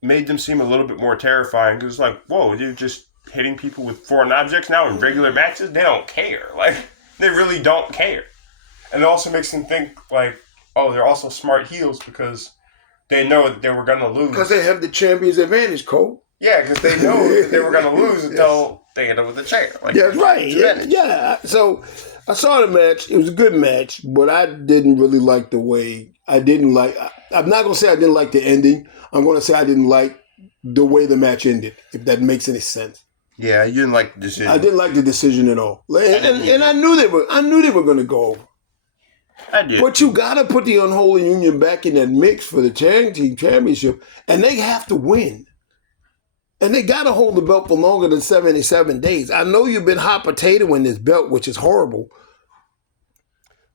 made them seem a little bit more terrifying because it's like, whoa, they're just hitting people with foreign objects now in regular matches? They don't care. Like, they really don't care. And it also makes them think, like, oh, they're also smart heels because they know that they were going to lose. Because they have the champion's advantage, Cole. Yeah, because they know that they were going to lose until they end up with a chair. Like, that's right. Yeah. So I saw the match. It was a good match, but I didn't really like the way. I'm not going to say I didn't like the ending. I'm going to say I didn't like the way the match ended, if that makes any sense. Yeah, you didn't like the decision. I didn't like the decision at all. And I knew they were going to go over. I did. But you got to put the Unholy Union back in that mix for the tag team championship, and they have to win. And they got to hold the belt for longer than 77 days. I know you've been hot potato in this belt, which is horrible.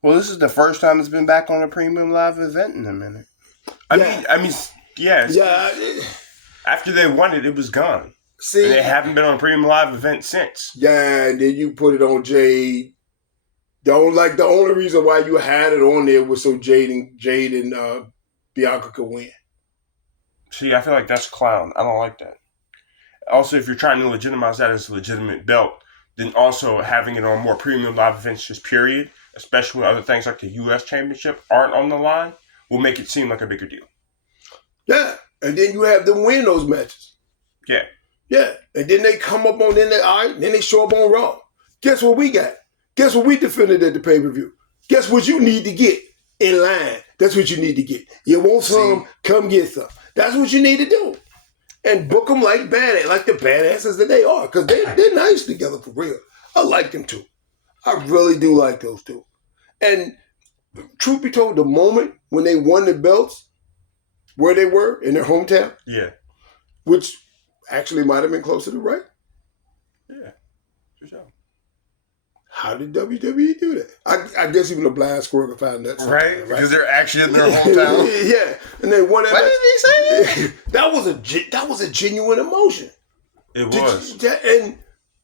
Well, this is the first time it's been back on a premium live event in a minute. I mean, yes. Yeah. After they won it, it was gone. See, and they haven't been on a premium live event since. Yeah, and then you put it on Jade. The only reason why you had it on there was so Jade and Bianca could win. See, I feel like that's clown. I don't like that. Also, if you're trying to legitimize that as a legitimate belt, then also having it on more premium live events, just period, especially when other things like the U.S. Championship aren't on the line, will make it seem like a bigger deal. Yeah, and then you have them win those matches. Yeah. Yeah, and then they come up on, then they show up on Raw. Guess what we got? Guess what we defended at the pay-per-view? Guess what you need to get in line? That's what you need to get. You want some? Come get some. That's what you need to do. And book them like the badasses that they are. Because they're nice together for real. I like them too. I really do like those two. And truth be told, the moment when they won the belts, where they were, in their hometown. Yeah. Which actually might have been closer to right. Yeah. For sure. How did WWE do that? I guess even a blind squirrel can find that. Right? Because they're actually in their hometown. Yeah. And they won that. What did he say? That was a genuine emotion. It was. And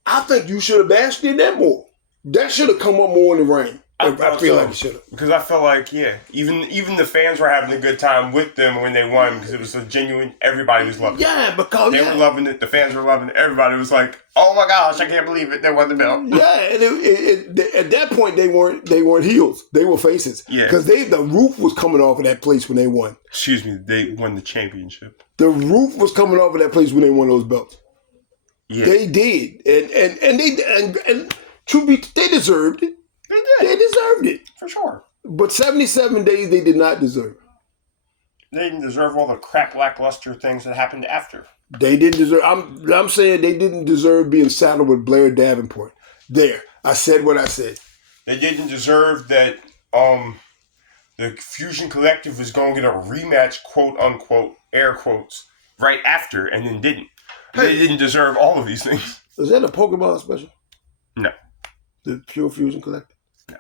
I think you should have bashed in that more. That should have come up more in the ring. I feel like it should have. Because I felt like, even the fans were having a good time with them when they won because it was a genuine, everybody was loving it. Yeah, because they were loving it, the fans were loving it, everybody was like, oh my gosh, I can't believe it, they won the belt. Yeah, and at that point they weren't heels, they were faces. Yeah. Because the roof was coming off of that place when they won. Excuse me, they won the championship. The roof was coming off of that place when they won those belts. Yeah. They did, and truth be, they deserved it. They did. They deserved it For sure. But 77 days they did not deserve. They didn't deserve all the crap, lackluster things that happened after. They didn't deserve. I'm saying they didn't deserve being saddled with Blair Davenport. There, I said what I said. They didn't deserve that. The Fusion Collective was going to get a rematch, quote unquote, air quotes, right after, and then didn't. They didn't deserve all of these things. Is that a Pokemon special? No. The Pure Fusion Collective? No.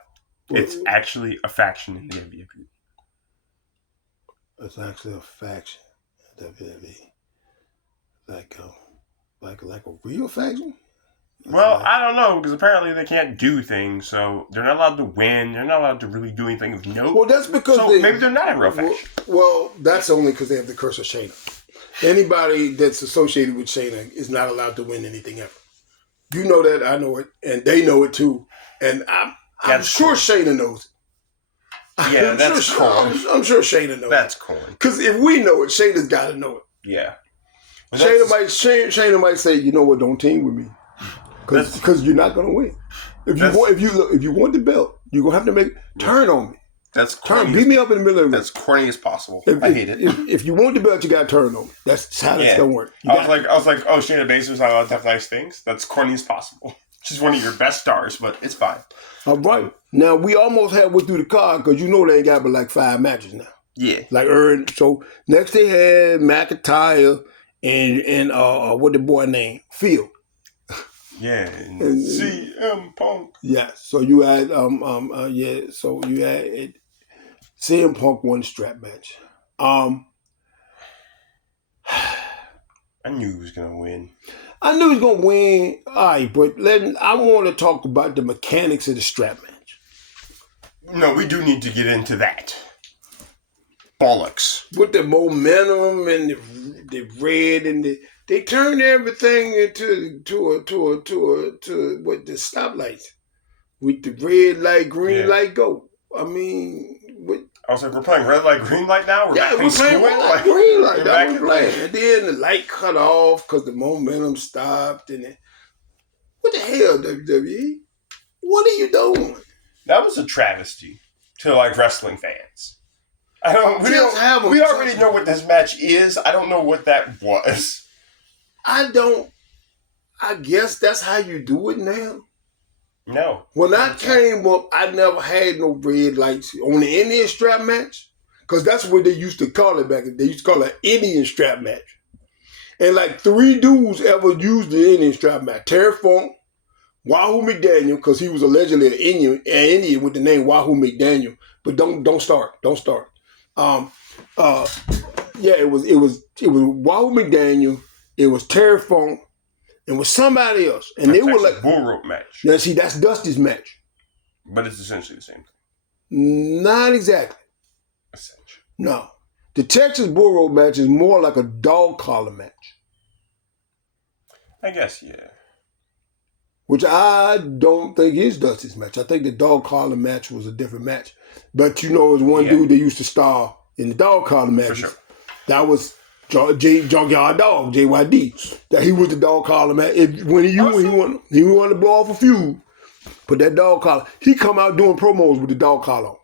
It's actually a faction in the WWE. It's actually a faction in the WWE. Like a real faction? Well, I don't know, because apparently they can't do things, so they're not allowed to win. They're not allowed to really do anything of note. Well, that's because maybe they're not a real faction. Well, that's only because they have the curse of Shayna. Anybody that's associated with Shayna is not allowed to win anything ever. You know that, I know it, and they know it too. And I'm sure Shayna knows it. Yeah, that's corn. I'm sure Shayna knows That's corn. Because if we know it, Shayna's got to know it. Yeah. Shayna might say, you know what, don't team with me. Because you're not going to win. If you want the belt, you're going to have to turn on me. That's corny. Beat me up in the middle of the ring. That's corny as possible. I hate it. If you want the belt, you got to turn on me. That's how that's going to work. I was like, oh, Shayna Baszler's not allowed to have nice things? That's corny as possible. She's one of your best stars, but it's fine. All right. Now, we almost halfway through the card because you know they ain't got but like 5 matches now. Yeah. So next they had McIntyre and what the boy name? Phil. Yeah, and CM Punk. Yeah, so you had so you had CM Punk won the strap match. I knew he was gonna win. I knew he was gonna win. All right, but I want to talk about the mechanics of the strap match. No, we do need to get into that. Bollocks. With the momentum and the red and they turned everything into what the stoplights with the red light, green light, go. I mean, I was like, we're playing red light, green light now. We're playing red light, green light. That was playing, and then the light cut off because the momentum stopped. And what the hell, WWE? What are you doing? That was a travesty to like wrestling fans. We already know what this match is. I don't know what that was. I guess that's how you do it now. No. When I came up, I never had no red lights on the Indian strap match. Because that's what they used to call it back then. They used to call it an Indian strap match. And like 3 dudes ever used the Indian strap match. Terry Funk, Wahoo McDaniel, because he was allegedly an Indian with the name Wahoo McDaniel. But don't start. It was Wahoo McDaniel. It was Terry Funk. It was somebody else. And they were like bull rope match. Now see, that's Dusty's match. But it's essentially the same thing. Not exactly. Essentially. No. The Texas bull rope match is more like a dog collar match. I guess, yeah. Which I don't think is Dusty's match. I think the dog collar match was a different match. But you know, there's one dude that used to star in the dog collar match. For sure. That was Junkyard Dog, JYD. That he was the dog collar match. When he wanted to blow off a feud, put that dog collar. He come out doing promos with the dog collar on.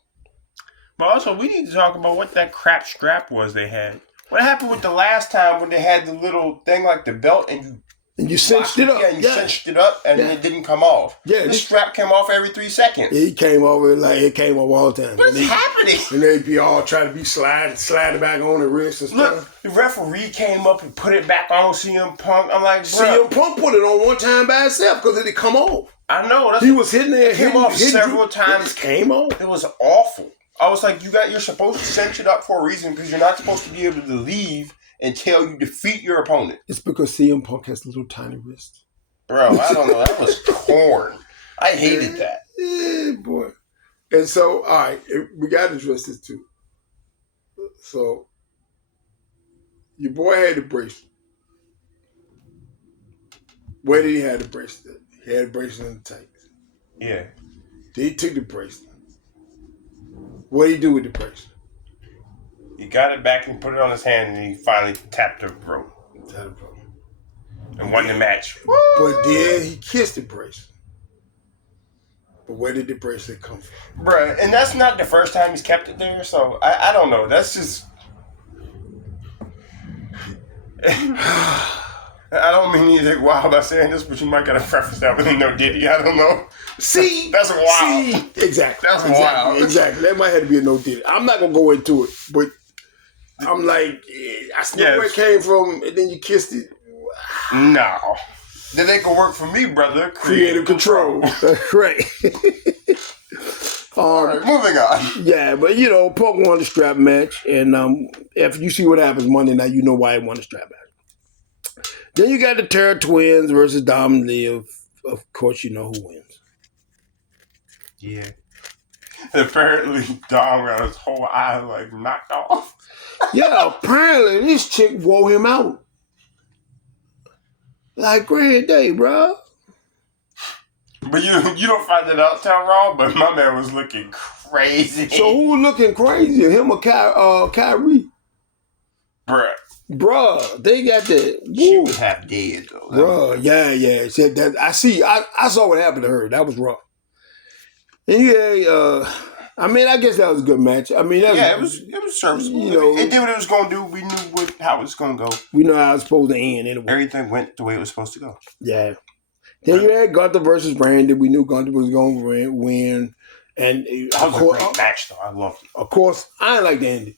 But also, we need to talk about what that crap strap was they had. What happened with the last time when they had the little thing like the belt and you cinched it up. Yeah, you cinched it up and it didn't come off. Yeah, this strap came off every 3 seconds. It came off all the time. What's happening? And they'd be all trying to be sliding back on the wrist and stuff. Look, the referee came up and put it back on CM Punk. I'm like, bro. CM Punk put it on one time by himself because it didn't come off. I know. He was hitting it. Came off several times. It came off. It was awful. I was like, you're supposed to cinch it up for a reason because you're not supposed to be able to leave until you defeat your opponent. It's because CM Punk has little tiny wrists. Bro, I don't know. That was corn. I hated that. Yeah, boy. And so, all right, we got to address this too. So, your boy had the bracelet. Where did he have the bracelet? He had the bracelet in the tights. Yeah. Then he took the bracelet. What did he do with the bracelet? He got it back and put it on his hand, and he finally tapped the rope. and won the match. But then he kissed the bracelet. But where did the bracelet come from? Bruh, and that's not the first time he's kept it there, so I don't know. That's just... I don't mean anything wild by saying this, but you might gotta preface that with a no Diddy. I don't know. See? That's wild. See? Exactly. That's wild. wild. Exactly. That might have to be a no Diddy. I'm not going to go into it, but I'm like, I know where it came from, and then you kissed it. No. That ain't gonna work for me, brother. Creative control. That's right. All right, moving on. Yeah, but Punk won the strap match, and if you see what happens Monday night, you know why he won the strap match. Then you got the Terror Twins versus Dom and Liv. Of course, you know who wins. Yeah. Apparently, Dom got his whole eye knocked off. Yeah, apparently this chick wore him out. Like grand day, bro. But you don't find that out till Raw, but my man was looking crazy. So who was looking crazy? Him or Kyrie? Bruh, they got that. She was half dead though. Bruh, yeah. Said that. I saw what happened to her. That was rough. And I guess that was a good match. I mean, it was serviceable. It did what it was gonna do. We knew how it was gonna go. We know how it's supposed to end anyway. Everything went the way it was supposed to go. Yeah. Then you had Gunther versus Brandon. We knew Gunther was going to win. And that was a great match, though. I loved it. Of course, I ain't like the ending.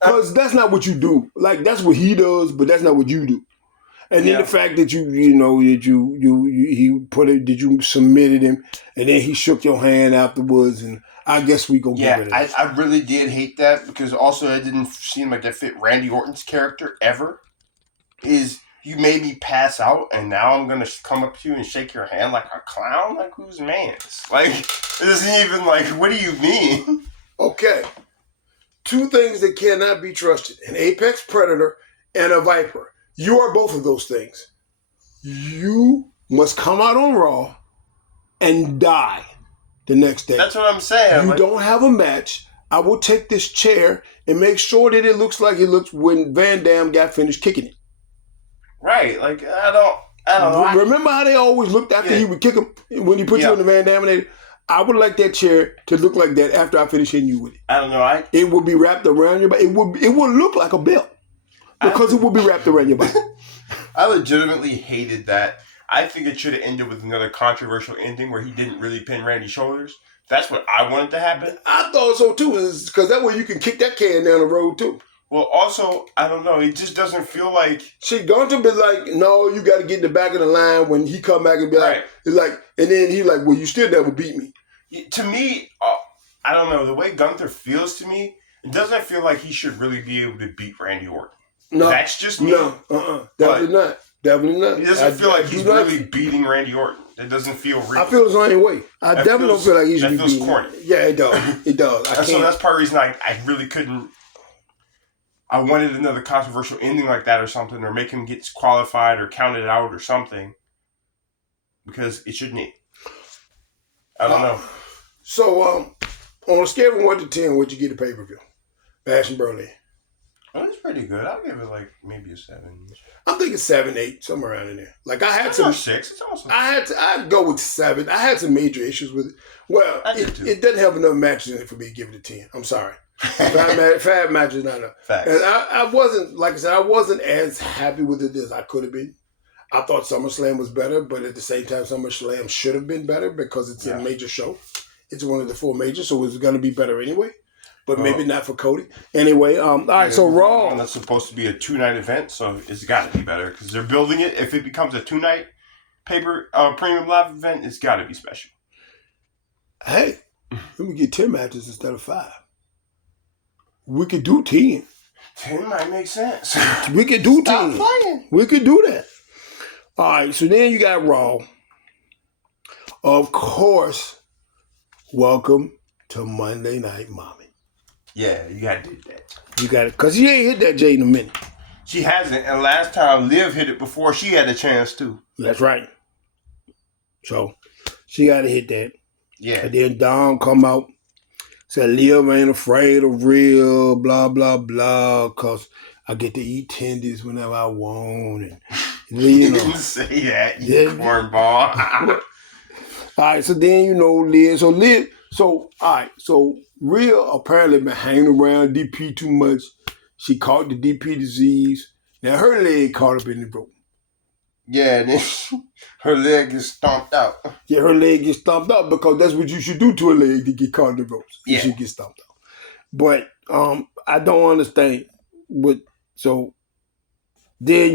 Because that's not what you do. Like, that's what he does, but that's not what you do. And then the fact that you submitted him, and then he shook your hand afterwards, and I guess we go get rid of it. I really did hate that, because also it didn't seem like that fit Randy Orton's character ever. You made me pass out, and now I'm gonna come up to you and shake your hand like a clown? Like, who's man's? Like, it isn't even what do you mean? Okay. Two things that cannot be trusted: an apex predator and a viper. You are both of those things. You must come out on Raw and die the next day. That's what I'm saying. You don't have a match. I will take this chair and make sure that it looks like it looked when Van Dam got finished kicking it. Right. Like, I don't know. Remember how they always looked after he would kick him when he put you in the Van Dam? I would like that chair to look like that after I finish hitting you with it. I don't know. It would be wrapped around your body. It would look like a belt because it would be wrapped around your body. I legitimately hated that. I think it should have ended with another controversial ending where he didn't really pin Randy's shoulders. That's what I wanted to happen. I thought so too, because that way you can kick that can down the road too. Well, also, I don't know. It just doesn't feel like... She going to be like, no, you got to get in the back of the line when he come back and be like, it's like, and then he like, well, you still never beat me. To me, I don't know. The way Gunther feels to me, it doesn't feel like he should really be able to beat Randy Orton. No. That's just me. No, definitely not. Definitely not. It doesn't feel like he's really beating Randy Orton. It doesn't feel real. I feel the same way. I definitely don't feel like he should be beating. That feels corny. Yeah, it does. It does. So that's part of the reason I really couldn't... I wanted another controversial ending like that or something, or make him get disqualified or counted out or something, because it shouldn't. I don't know. So, on a scale from 1 to 10, what'd you get the pay-per-view? Bash and Berlin. Oh, it's pretty good. I'll give it maybe a 7. I'm thinking 7, 8, somewhere around in there. Like I had That's some 6. It's awesome. I'd go with 7. I had some major issues with it. Well, it doesn't have enough matches in it for me to give it a 10. I'm sorry. 5 matches, not enough. Facts. And I wasn't, like I said, I wasn't as happy with it as I could have been. I thought SummerSlam was better, but at the same time, SummerSlam should have been better because it's a major show. It's one of the 4 majors, so it's going to be better anyway. But maybe not for Cody. Anyway, all right, so Raw. That's supposed to be a 2-night event, so it's got to be better because they're building it. If it becomes a 2-night premium live event, it's got to be special. Hey, let me get 10 matches instead of 5. We could do 10. 10 might make sense. We could do 10. Stop playing. We could do that. All right, so then you got Raw. Of course, welcome to Monday Night Mommy. Yeah, you got to do that. You got it, because she ain't hit that J in a minute. She hasn't, and last time Liv hit it before she had a chance too. That's right. So, she got to hit that. Yeah. And then Dom come out, said Liv ain't afraid of real, blah, blah, blah, because I get to eat tendies whenever I want, and you know. didn't say that, you Yeah. cornball. All right, so then Liz. All right, so Rhea apparently been hanging around DP too much. She caught the DP disease. Now her leg caught up in the rope. Yeah, then her leg is stomped out. Yeah, her leg gets stomped out because that's what you should do to a leg to get caught in the ropes. You should get stomped out. But I don't understand. But so then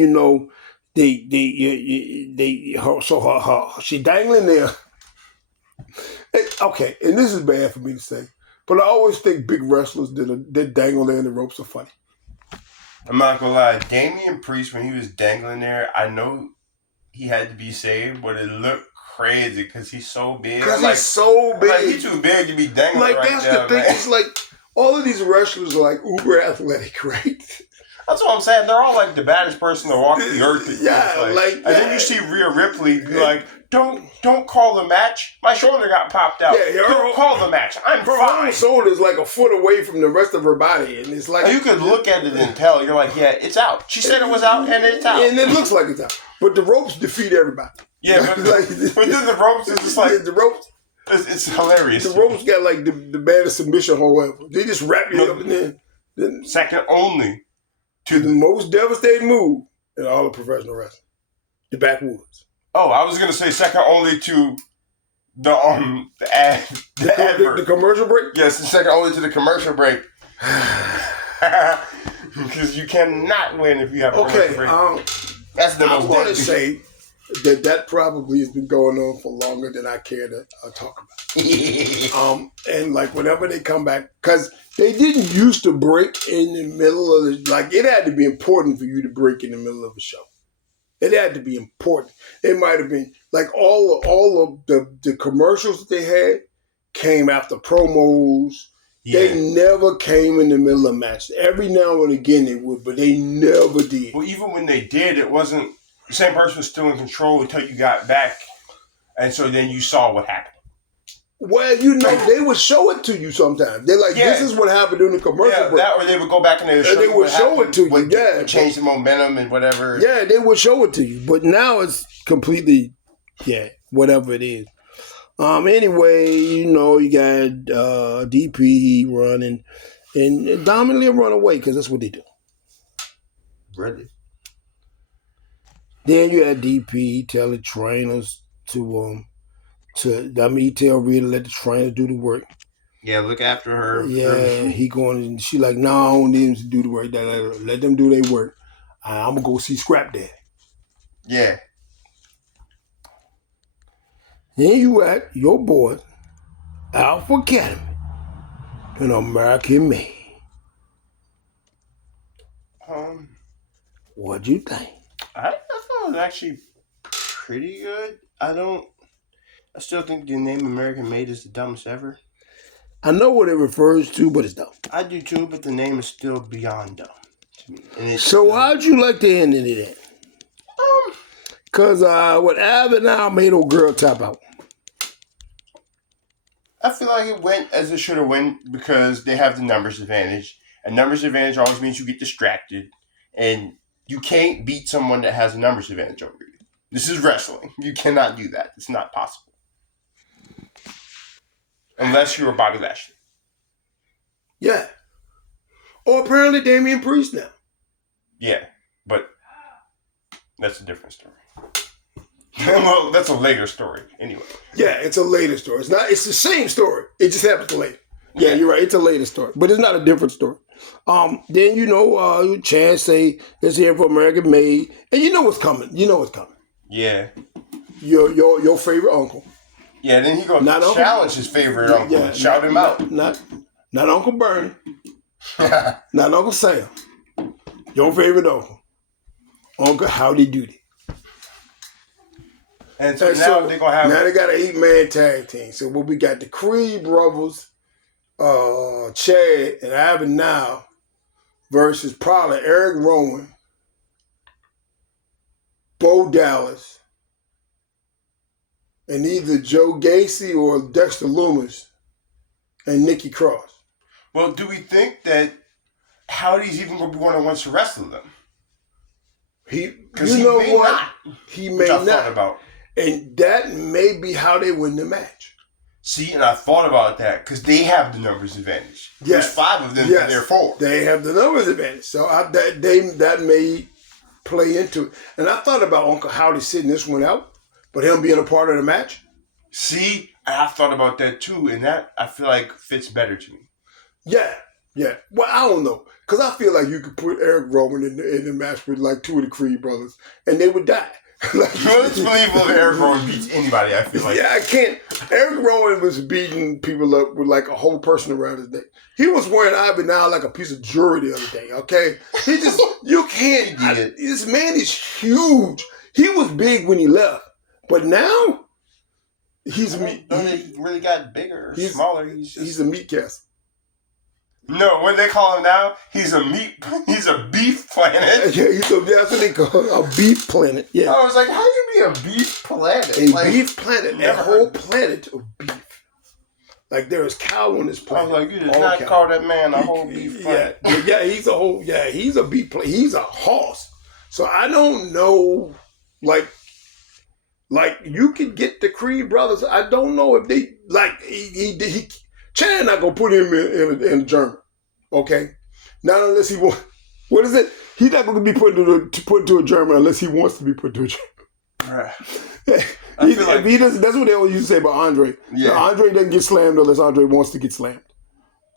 she dangling there. Okay, and this is bad for me to say, but I always think big wrestlers that dangle there in the ropes are funny. I'm not gonna lie, Damian Priest, when he was dangling there, I know he had to be saved, but it looked crazy because he's so big. Because he's so big. Like, he's too big to be dangling like right that's now, the thing. man. It's like all of these wrestlers are like uber athletic, right? That's what I'm saying. They're all like the baddest person to walk the earth. Yeah, and then you see Rhea Ripley be like, "Don't call the match. My shoulder got popped out. Yeah, don't call the match. I'm her fine." whole shoulder is like a foot away from the rest of her body, and it's like you could look at it and tell. You're like, "Yeah, it's out." She said it was out, and it's out. And it looks like it's out. But the ropes defeat everybody. Yeah, but then the ropes is just like the ropes. It's hilarious. The ropes got like the baddest submission, however. They just wrap you up in there. Second only to the most devastating move in all of professional wrestling, the backwoods. Oh, I was gonna say second only to the advert. The commercial break. Yes, second only to the commercial break. Because you cannot win if you have a commercial break. That's the most. I want to say that probably has been going on for longer than I care to talk about. And like whenever they come back, because they didn't used to break in the middle of the, like it had to be important for you to break in the middle of a show. It had to be important. It might have been like all of the commercials that they had came after promos. Yeah. They never came in the middle of a match. Every now and again they would, but they never did. Well, even when they did, it wasn't the same person was still in control until you got back, and so then you saw what happened. Well, they would show it to you sometimes. They're like, this is what happened during the commercial break. That or they would go back and they would show it to you. Yeah, change the momentum and whatever. Yeah, they would show it to you. But now it's completely, whatever it is. Anyway, you got DP running and dominantly run away because that's what they do. Really? Then you had DP telling trainers to tell Rhea to let the trainer do the work. Yeah, look after her. Yeah, he going and she like, no, I don't need him to do the work. Let them do their work. I'm gonna go see Scrap Daddy. Yeah. Then you at your boy, Alpha Academy, an American made. What'd you think? I thought it was actually pretty good. I still think the name American Made is the dumbest ever. I know what it refers to, but it's dumb. I do too, but the name is still beyond dumb to me. So how'd you like the ending of that? Because what Av and Al made old girl tap out. I feel like it went as it should have went because they have the numbers advantage. And numbers advantage always means you get distracted. And you can't beat someone that has a numbers advantage over you. This is wrestling. You cannot do that. It's not possible. Unless you're Bobby Lashley. Yeah. Or apparently Damian Priest now. Yeah. But that's a different story. Well, that's a later story. Anyway. Yeah, it's a later story. It's the same story. It just happens later. Yeah, you're right. It's a later story. But it's not a different story. Then, Chad say, let's hear from American Made. And you know what's coming. Yeah. Your favorite uncle. Yeah, then he goes to challenge his favorite uncle and shout him out. Not Uncle Bernie. Not Uncle Sam. Your favorite uncle. Uncle Howdy Doody. And so now they're going to have... Now they got an 8-man tag team. So we got the Creed brothers, Chad and Ivan Now versus probably Eric Rowan, Bo Dallas, and either Joe Gacy or Dexter Loomis and Nikki Cross. Well, do we think that how he's even going to be one-on-ones to wrestle them. Because you know what? He may not. Thought about. And that may be how they win the match. See, and I thought about that because they have the numbers advantage. Yes. There's 5 of them, and they're 4. They have the numbers advantage. So that may play into it. And I thought about Uncle Howdy sitting this one out, but him being a part of the match. See, I thought about that too, and that I feel like fits better to me. Yeah. Well, I don't know. Because I feel like you could put Eric Rowan in the match with like 2 of the Creed brothers, and they would die. It's believable if Eric Rowan beats anybody, I feel like. Yeah, I can't. Eric Rowan was beating people up with like a whole person around his neck. He was wearing Ivy now like a piece of jewelry the other day, okay? He just, you can't. This man is huge. He was big when he left, but now he's meat. He really got bigger or smaller. He's a meat cast. No, what they call him now? He's a beef planet. Yeah, that's what they call him, a beef planet. Yeah. I was like, how you be a beef planet? A beef planet, a whole planet of beef. Like there is cow on this planet. I was like, you did not call that man a whole beef planet. Yeah, he's a beef planet. He's a horse. So I don't know, like you could get the Creed brothers. I don't know if they he Chad not gonna put him in German, okay? Not unless he wants. What is it? He's not gonna be put into a German unless he wants to be put into a German. Right. That's what they always used to say about Andre. Yeah. Andre doesn't get slammed unless Andre wants to get slammed.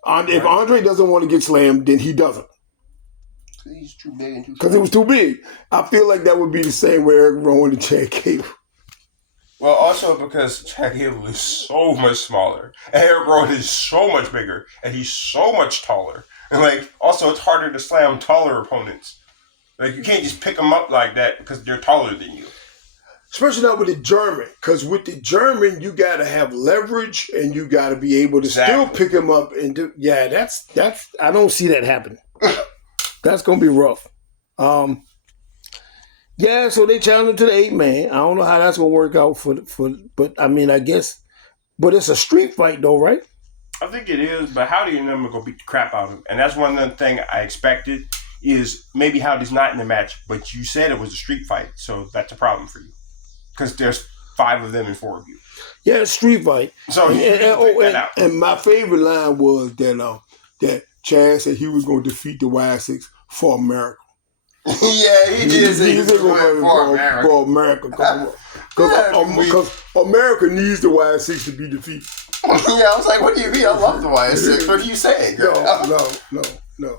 If Andre doesn't want to get slammed, then he doesn't. He's too big and too. Because it was too big. I feel like that would be the same with Eric Rowan and Chad Gable. Well, also because Chad Gable is so much smaller, and Eric Rowan is so much bigger, and he's so much taller. And also it's harder to slam taller opponents. You can't just pick them up like that because they're taller than you. Especially not with the German, because with the German you got to have leverage, and you got to be able to still pick him up and do. Yeah, that's. I don't see that happening. That's gonna be rough. Yeah, so they challenged him to the 8-man. I don't know how that's gonna work out but I mean, I guess, but it's a street fight though, right? I think it is, but Howdy and them are gonna beat the crap out of him, and that's one of the things I expected. Is maybe Howdy's not in the match, but you said it was a street fight, so that's a problem for you because there's 5 of them and 4 of you. Yeah, it's street fight. So and my favorite line was that Chad said he was gonna defeat the Y6 for America. Yeah, he did say he was going for America. Because America needs the Y6 to be defeated. Yeah, I was like, what do you mean? I love the Y6. What are you saying? No.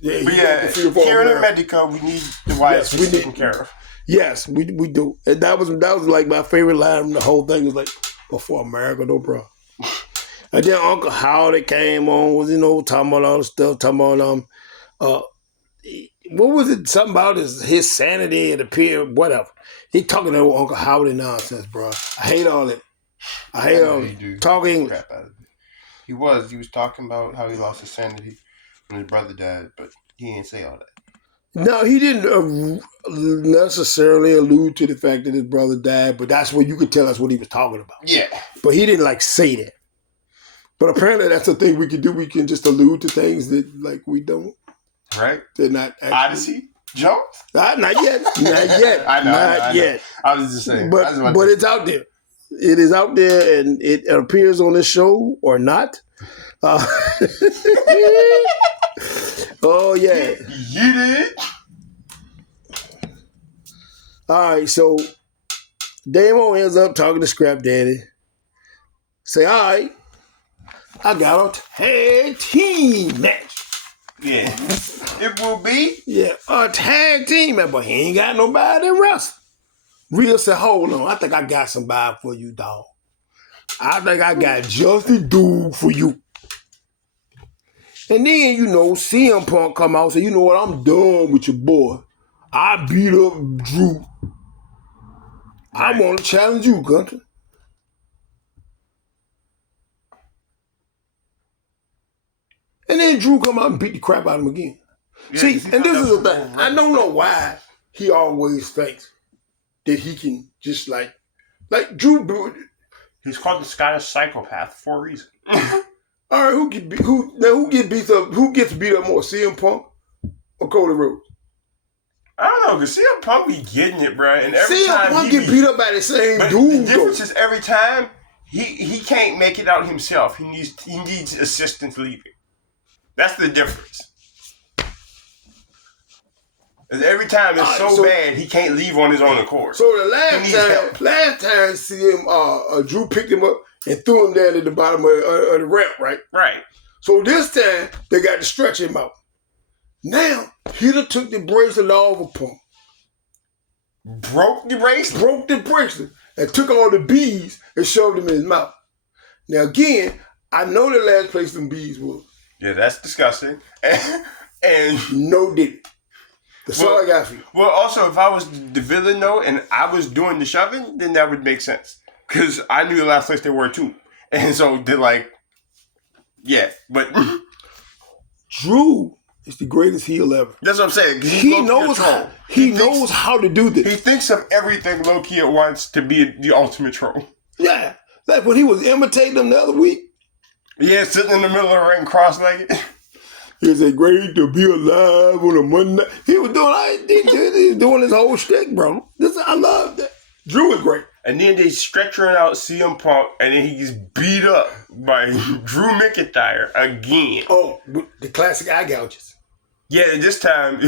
Yeah, here in America, we need the Y6 taken care of. Yes, we do. And that was like my favorite line from the whole thing. Was like, before America, no bro. And then Uncle Howdy came on, was talking about all the stuff, talking about what was it? Something about his sanity and appear, whatever. He talking to Uncle Howdy nonsense, bro. I hate all that. I hate all that. Talking. Crap out of it. He was talking about how he lost his sanity when his brother died, but he didn't say all that. No, he didn't necessarily allude to the fact that his brother died, but that's what you could tell that's what he was talking about. Yeah. But he didn't say that. But apparently that's the thing we can do. We can just allude to things that we don't. Right? They're not actually. Odyssey Jones? Not yet. Not yet. I know. Not yet. I was just saying. But it's out there. It is out there, and it appears on this show or not. Oh, yeah. You did? All right, so Damo ends up talking to Scrap Daddy. Say, all right, I got a tag team match. Yeah. It will be? Yeah, a tag team match, but he ain't got nobody to wrestle. Real said, hold on, I think I got somebody for you, dog. I think I got just the dude for you. And then, CM Punk come out and say, you know what, I'm done with your boy. I beat up Drew. I want to challenge you, Gunter. And then Drew come out and beat the crap out of him again. Yeah, see, and this is the thing. I don't know why he always thinks that he can just like Drew. He's called the Scottish psychopath for a reason. All right, who gets beat up? Who gets beat up more, CM Punk or Cody Rhodes? I don't know, because CM Punk be getting it, bro. And every CM time Punk get beat up by the same dude. The difference is every time he can't make it out himself. He needs assistance leaving. That's the difference. And every time it's so bad he can't leave on his own accord. So the last time CM Drew picked him up and threw him down at the bottom of the ramp, right? Right. So this time they got to stretch him out. Now he done took the bracelet off of Punk. Broke the bracelet and took all the beads and shoved them in his mouth. Now again, I know the last place them beads was. Yeah, that's disgusting. And no did. That's all I got for you. Well, also, if I was the villain, though, and I was doing the shoving, then that would make sense. Because I knew the last place they were, too. And so they're like, yeah, but... Drew is the greatest heel ever. That's what I'm saying. He knows how to do this. He thinks of everything low-key at once to be the ultimate troll. Yeah. Like when he was imitating them the other week. Yeah, sitting in the middle of the ring cross-legged. He said, great to be alive on a Monday night. He was doing his whole shtick, bro. I love that. Drew is great. And then they stretchering out CM Punk, and then he gets beat up by Drew McIntyre again. Oh, the classic eye gouges. Yeah, this time,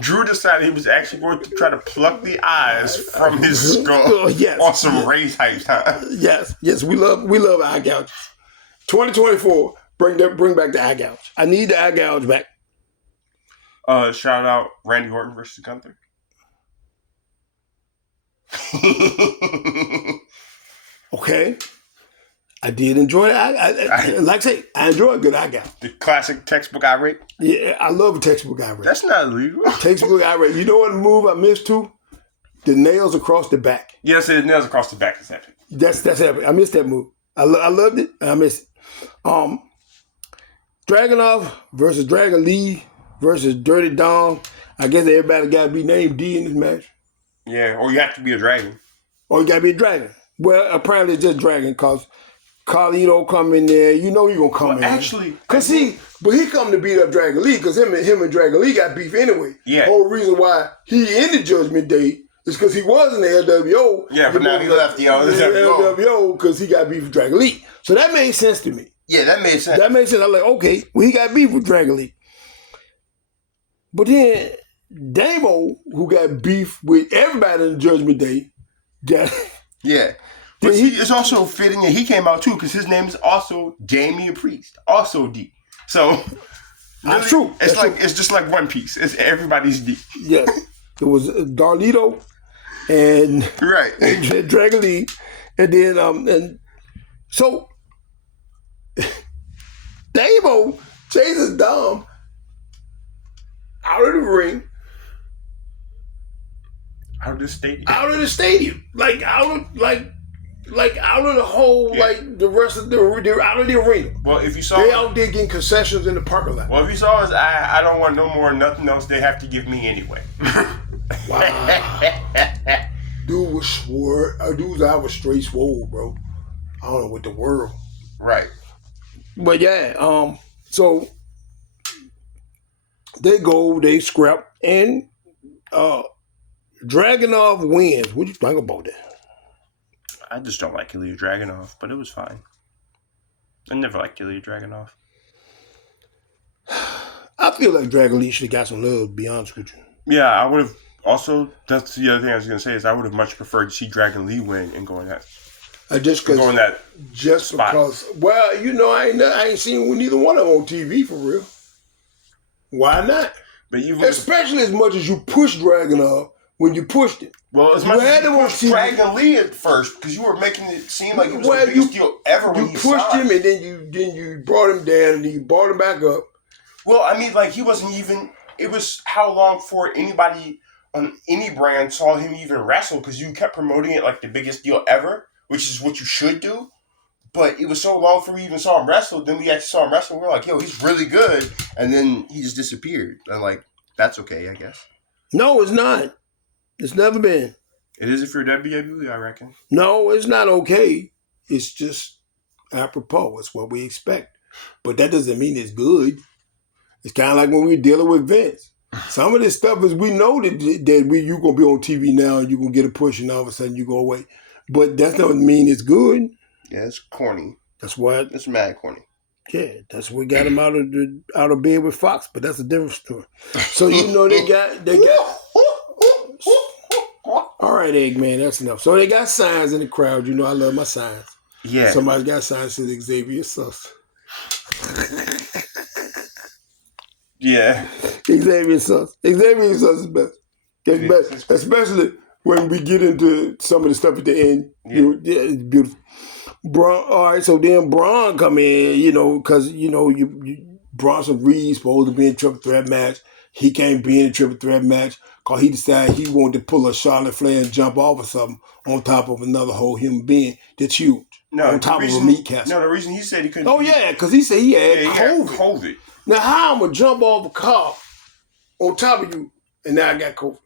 Drew decided he was actually going to try to pluck the eyes from his skull on some Ray type time. Yes, we love eye gouges. 2024. Bring back the eye gouge. I need the eye gouge back. Shout out Randy Orton versus Gunther. Okay. I did enjoy it. Like I say, I enjoy a good eye gouge. The classic textbook eye rape? Yeah, I love a textbook eye rape. That's not illegal. Textbook eye rape. You know what move I missed too? The nails across the back. Yes, the nails across the back is epic. That's epic. I missed that move. I loved it. I missed it. Dragunov versus Dragon Lee versus Dirty Dom. I guess everybody got to be named D in this match. Yeah, or you have to be a dragon. Or you got to be a dragon. Well, apparently it's just dragon because Carlito come in there. You know he going to come in. Actually. But he come to beat up Dragon Lee because him and Dragon Lee got beef anyway. Yeah. The whole reason why he in the Judgment Day is because he was in the LWO. Yeah, but now he left the LWO because he got beef with Dragon Lee. So that made sense to me. Yeah, that made sense. I'm like, okay, well, he got beef with Dragon Lee. But then Damo, who got beef with everybody in the Judgment Day, got... Yeah. But it's also fitting that he came out too, because his name is also Damian Priest, also D. So really, that's true. It's just like One Piece. It's everybody's D. Yes. It was Darlito and right. and Dragon Lee. And then and so Damo chases Dom out of the ring. Out of the stadium. Out of the stadium. Like out of the whole, like the rest of they're out of the arena. Well, if you saw, they out there getting concessions in the parking lot. Well, if you saw his eye, I don't want no more, nothing else they have to give me anyway. Wow. Dude's eye was straight swole, bro. I don't know what the world. Right. But yeah, so they scrap, and Dragunov wins. What do you think about that? I just don't like Ilya Dragunov, but it was fine. I never liked Ilya Dragunov. I feel like Dragon Lee should have got some love, to be honest with you. Yeah, I would have also, that's the other thing I was going to say, is I would have much preferred to see Dragon Lee win and go in that spot. Because, well, you know, I ain't seen neither one of them on TV for real. Why not? But especially as much as you pushed Dragunov when you pushed it. Well, as much as you pushed Dragon Lee at first, because you were making it seem like it was the biggest deal ever when he pushed him, and then you brought him down, and then you brought him back up. Well, I mean, like, he wasn't even... It was how long before anybody on any brand saw him even wrestle, because you kept promoting it like the biggest deal ever, which is what you should do. But it was so long before we even saw him wrestle. Then we actually saw him wrestle, and we were like, yo, he's really good. And then he just disappeared. And, like, that's okay, I guess. No, it's not. It's never been. It is if you're WWE, I reckon. No, it's not okay. It's just apropos. It's what we expect. but that doesn't mean it's good. It's kind of like when we're dealing with Vince. Some of this stuff is we know that you're going to be on TV now and you're going to get a push and all of a sudden you go away. But that doesn't mean it's good. Yeah, it's corny. That's what. It's mad corny. Yeah, that's what got him out of bed with Fox, but that's a different story. So they got. All right, Eggman, that's enough. So they got signs in the crowd. You know I love my signs. Yeah. Somebody's got signs to Xavier Sus. Yeah. Xavier Sus. Xavier Sus is best. It's best. Especially when we get into some of the stuff at the end. Yeah, it's beautiful. All right, so then Braun come in, because, Bronson Reed's supposed to be in a triple threat match. He can't be in a triple threat match because he decided he wanted to pull a Charlotte Flair and jump off or something on top of another whole human being that's huge. On top of a meat castle. No, the reason he said he couldn't. Oh, yeah, because he said he had COVID. Now, how I'm going to jump off a car on top of you and now I got COVID?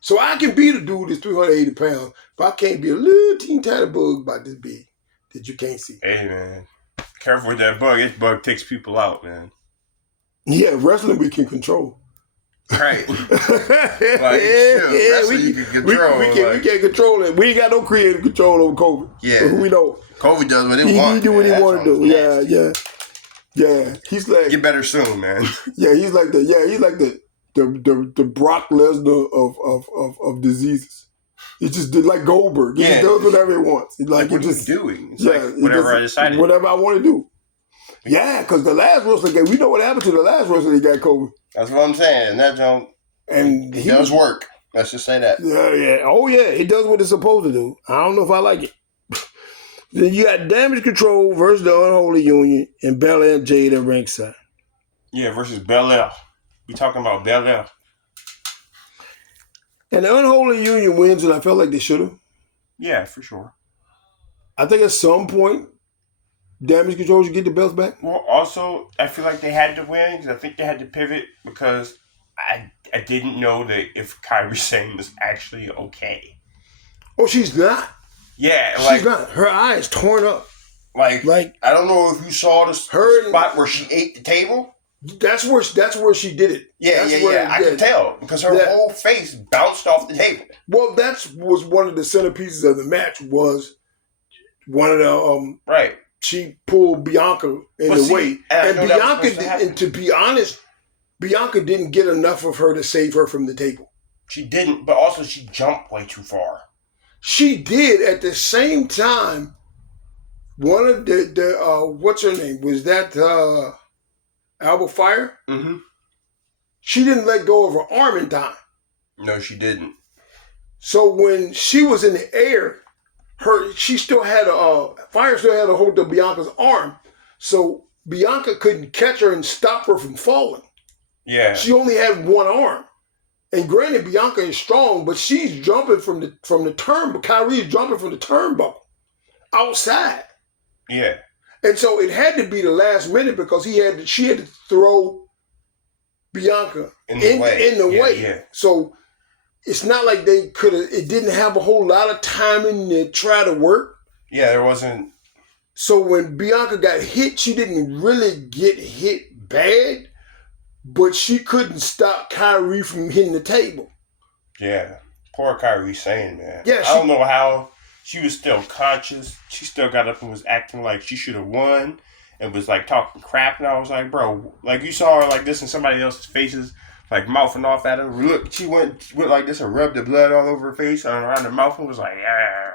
So I can be the dude that's 380 pounds, but I can't be a little teeny tiny bug about this big that you can't see. Hey, man. Careful with that bug. That bug takes people out, man. Yeah, wrestling we can control. Right. Wrestling you can control. We can't control it. We ain't got no creative control over COVID. Yeah. We don't. COVID does what it wants. He do what he want to do. Yeah. He's like. Get better soon, man. Yeah, he's like the Brock Lesnar of diseases. He just did like Goldberg. He just does whatever he wants. What are you doing? It's like whatever I decided. Whatever I want to do. Yeah, because the last wrestler, we know what happened to the last wrestler that got COVID. That's what I'm saying. That don't. And he does work. Let's just say that. Yeah. Oh, yeah. It does what it's supposed to do. I don't know if I like it. Then you got Damage Control versus the Unholy Union and Belair and Jade at ringside. Yeah, versus Belair. We talking about Belair. And the Unholy Union wins, and I felt like they should have. Yeah, for sure. I think at some point, Damage Control should get the belts back. Well, also, I feel like they had to win because I think they had to pivot because I didn't know that if Kairi Sane was actually okay. Oh, she's not. Yeah, she's not. Her eye is torn up. Like I don't know if you saw the spot where she ate the table. That's where she did it. Yeah. I could tell because her whole face bounced off the table. Well, that was one of the centerpieces of the match. Was one of the right. She pulled Bianca in the way, and Bianca. And to be honest, Bianca didn't get enough of her to save her from the table. She didn't, but also she jumped way too far. She did at the same time. One of the what's her name? Was that Alba Fire? Mm-hmm. She didn't let go of her arm in time. No, she didn't. So when she was in the air, she still had Fire still had a hold of Bianca's arm. So Bianca couldn't catch her and stop her from falling. Yeah. She only had one arm. And granted, Bianca is strong, but she's jumping from the turn. But Kairi is jumping from the turnbuckle outside. Yeah. And so it had to be the last minute because she had to throw Bianca in the way. Yeah. So it's not like they could have. It didn't have a whole lot of timing to try to work. Yeah, there wasn't. So when Bianca got hit, she didn't really get hit bad. But she couldn't stop Kairi from hitting the table. Yeah. Poor Kairi Sane, man. Yeah, I don't know how she was still conscious. She still got up and was acting like she should have won and was like talking crap. And I was like, bro, like you saw her like this in somebody else's faces, like mouthing off at her. Look, she went like this and rubbed the blood all over her face and around her mouth and was like, yeah,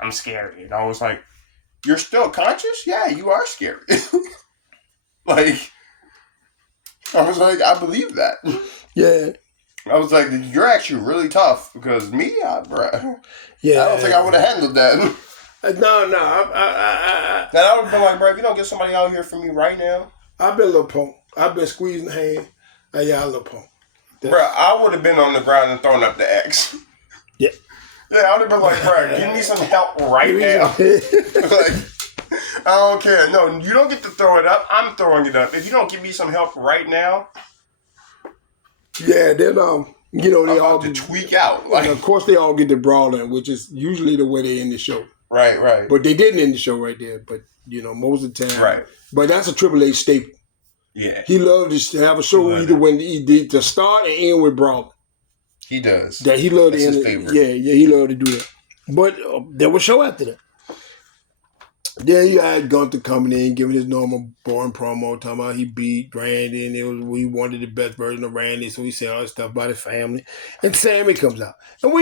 I'm scary. And I was like, you're still conscious? Yeah, you are scary. Like... I was like, I believe that. Yeah. I was like, you're actually really tough because me, bruh. Yeah. I don't think I would have handled that. No. Then I would have been like, bro, if you don't get somebody out here for me right now. I've been a little punk. I've been squeezing the hand. Yeah, a little punk. Bro, I would have been on the ground and thrown up the X. Yeah. Yeah, I would have been like, bro, give me some help right now. Like, I don't care. No, you don't get to throw it up. I'm throwing it up. If you don't give me some help right now. Yeah, then they all to tweak out. Like, of course, they all get the brawling, which is usually the way they end the show. Right. But they didn't end the show right there. But most of the time. Right. But that's a Triple H staple. Yeah. He loved to have a show either when he did to start and end with Braun. He does. That he loved That's to end. His favorite. Yeah, he loved to do that. But there was a show after that. Then you had Gunther coming in, giving his normal boring promo, talking about he beat Randy and we wanted the best version of Randy, so he said all this stuff about his family. And Sammy comes out. And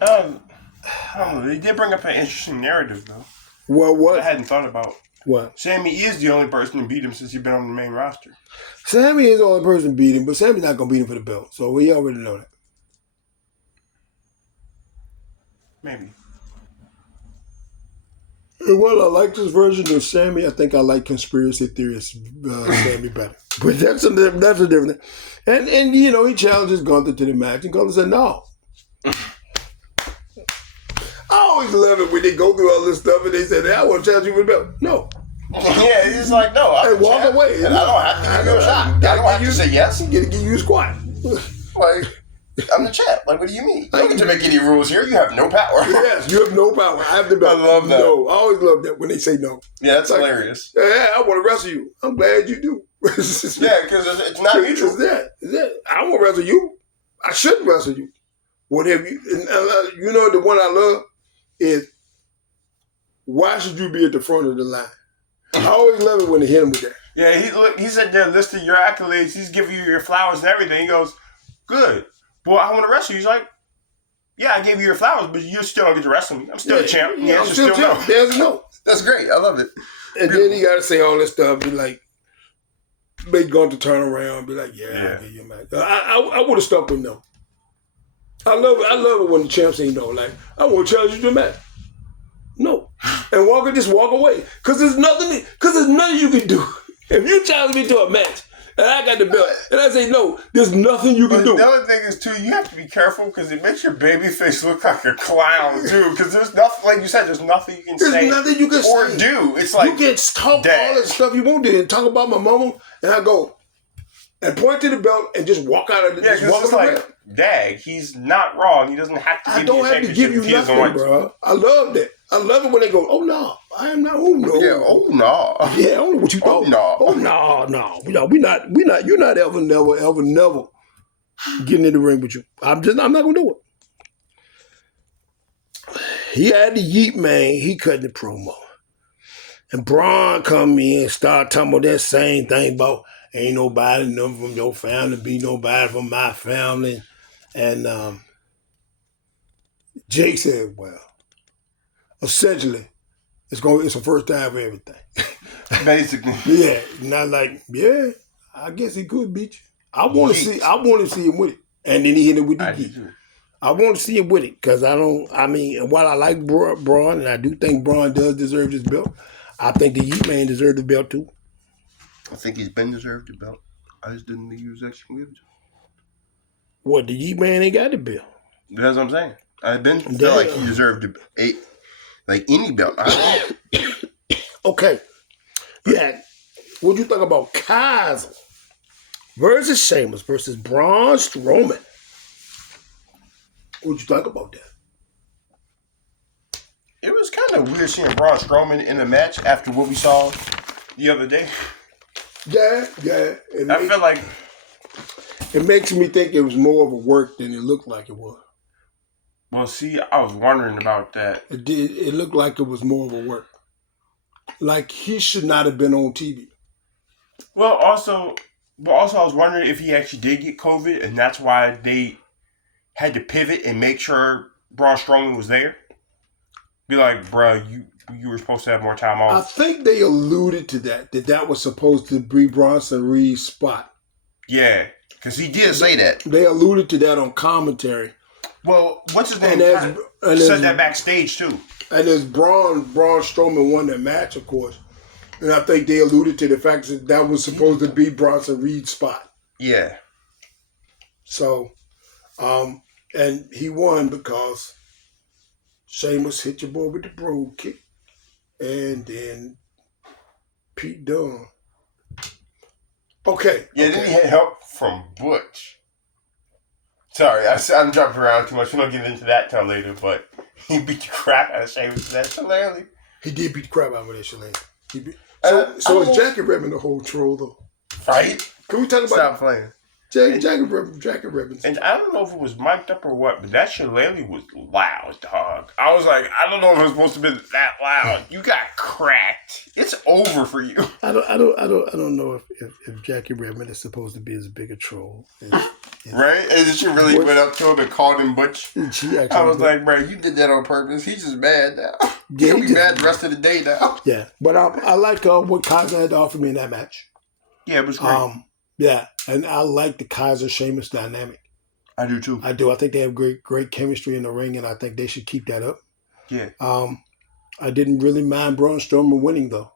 I don't know. They did bring up an interesting narrative, though. Well, what? I hadn't thought about. What? Sammy is the only person to beat him since he's been on the main roster. Sammy is the only person to beat him, but Sammy's not going to beat him for the belt. So we already know that. Maybe. And while I like this version of Sammy, I think I like conspiracy theorist Sammy better. But that's a different thing. And he challenges Gunther to the match, and Gunther said no. I always love it when they go through all this stuff and they say, I want to challenge you for the belt. No. Yeah, he's like, no. And walk away. And I don't have to give you a shot. I don't have to say yes. You got to give you a squat. Like, I'm the champ. Like, what do you mean? You don't get to make any rules here. You have no power. Yes, you have no power. I have the belt. I love that. No, I always love that when they say no. Yeah, that's hilarious. Yeah, I want to wrestle you. I'm glad you do. Yeah, because it's not mutual. It's that. I want to wrestle you. I should wrestle you. What have you? The one I love is, why should you be at the front of the line? I always love it when they hit him with that. Yeah, he said there listed your accolades. He's giving you your flowers and everything. He goes, good. Well, I want to wrestle you. He's like, yeah, I gave you your flowers, but you still don't get to wrestle me. I'm still the champ. Yeah, I'm still champ. No. There's no. That's great. I love it. And then he got to say all this stuff. Be like, they going to turn around and be like, yeah. I'll give you a match. I would have stuck with no. I love it when the champ say no. Like, I want to challenge you to a match. No. And Walker just walk away. Because there's nothing you can do. If you challenge me to a match and I got the belt and I say no, there's nothing you can do. The other thing is, too, you have to be careful because it makes your baby face look like a clown, too. Because there's nothing, like you said, there's nothing you can say. There's nothing you can or say. do. It's like, you can talk all that stuff you want to and talk about my mama and I go and point to the belt and just walk out of the just walk away. Like, dag, he's not wrong. He doesn't have to give you a championship. I don't have to give you nothing, bro. I love that. I love it when they go, oh, no, I am not, oh, no. Yeah, oh, no. Yeah, I don't know what you thought. Oh, no. No. You're not ever, never getting in the ring with you. I'm not going to do it. He had the Yeet Man. He cut the promo. And Braun come in and start talking about that same thing about ain't nobody, none from your family, be nobody from my family. And Jake said, well, essentially, it's a first time for everything. Basically. Yeah. Not like, yeah, I guess he could beat you. I want to see him with it. And then he hit it with the Yeet. I want to see him with it because while I like Braun, and I do think Braun does deserve this belt, I think the Yeet Man deserves the belt too. I think he's been deserved the belt. I just didn't think he was actually going to give it to him. What, the Yeet Man ain't got the belt? That's what I'm saying. I didn't feel like he deserved any belt. Okay. Yeah. What do you think about Kaiser versus Sheamus versus Braun Strowman? What do you think about that? It was kind of weird seeing Braun Strowman in the match after what we saw the other day. Yeah. I feel like it makes me think it was more of a work than it looked like it was. Well, see, I was wondering about that. It did. It looked like it was more of a work. Like he should not have been on TV. Well, also I was wondering if he actually did get COVID, and that's why they had to pivot and make sure Braun Strowman was there. Be like, bruh, you were supposed to have more time off. I think they alluded to that was supposed to be Bronson Reed's spot. Yeah, because he did say that. They alluded to that on commentary. Well, what's his name? Said that backstage too. And as Braun Strowman won that match, of course. And I think they alluded to the fact that was supposed to be Bronson Reed's spot. Yeah. So, and he won because Sheamus hit your boy with the brogue kick. And then Pete Dunne. Okay. Yeah, then he had help from Butch. Sorry, I'm jumping around too much. We don't get into that till later, but He beat the crap out of Sheamus. That's hilarious. He did beat the crap out of that Shalane. So is Jackie Redmond the whole troll though? Right? Can we talk about Stop playing. Jackie Redmond? And I don't know if it was mic'd up or what, but that shillelagh was loud, dog. I was like, I don't know if it was supposed to be that loud. You got cracked. It's over for you. I don't know if Jackie Redmond is supposed to be as big a troll. Right? And she really went up to him and called him Butch. I was like, bro, you did that on purpose. He's just mad now. Yeah, He'll be mad the rest of the day now. Yeah, but I like what Kaiser had to offer me in that match. Yeah, it was great. Yeah, and I like the Kaiser Sheamus dynamic. I do too. I do. I think they have great chemistry in the ring, and I think they should keep that up. Yeah. I didn't really mind Braun Strowman winning though.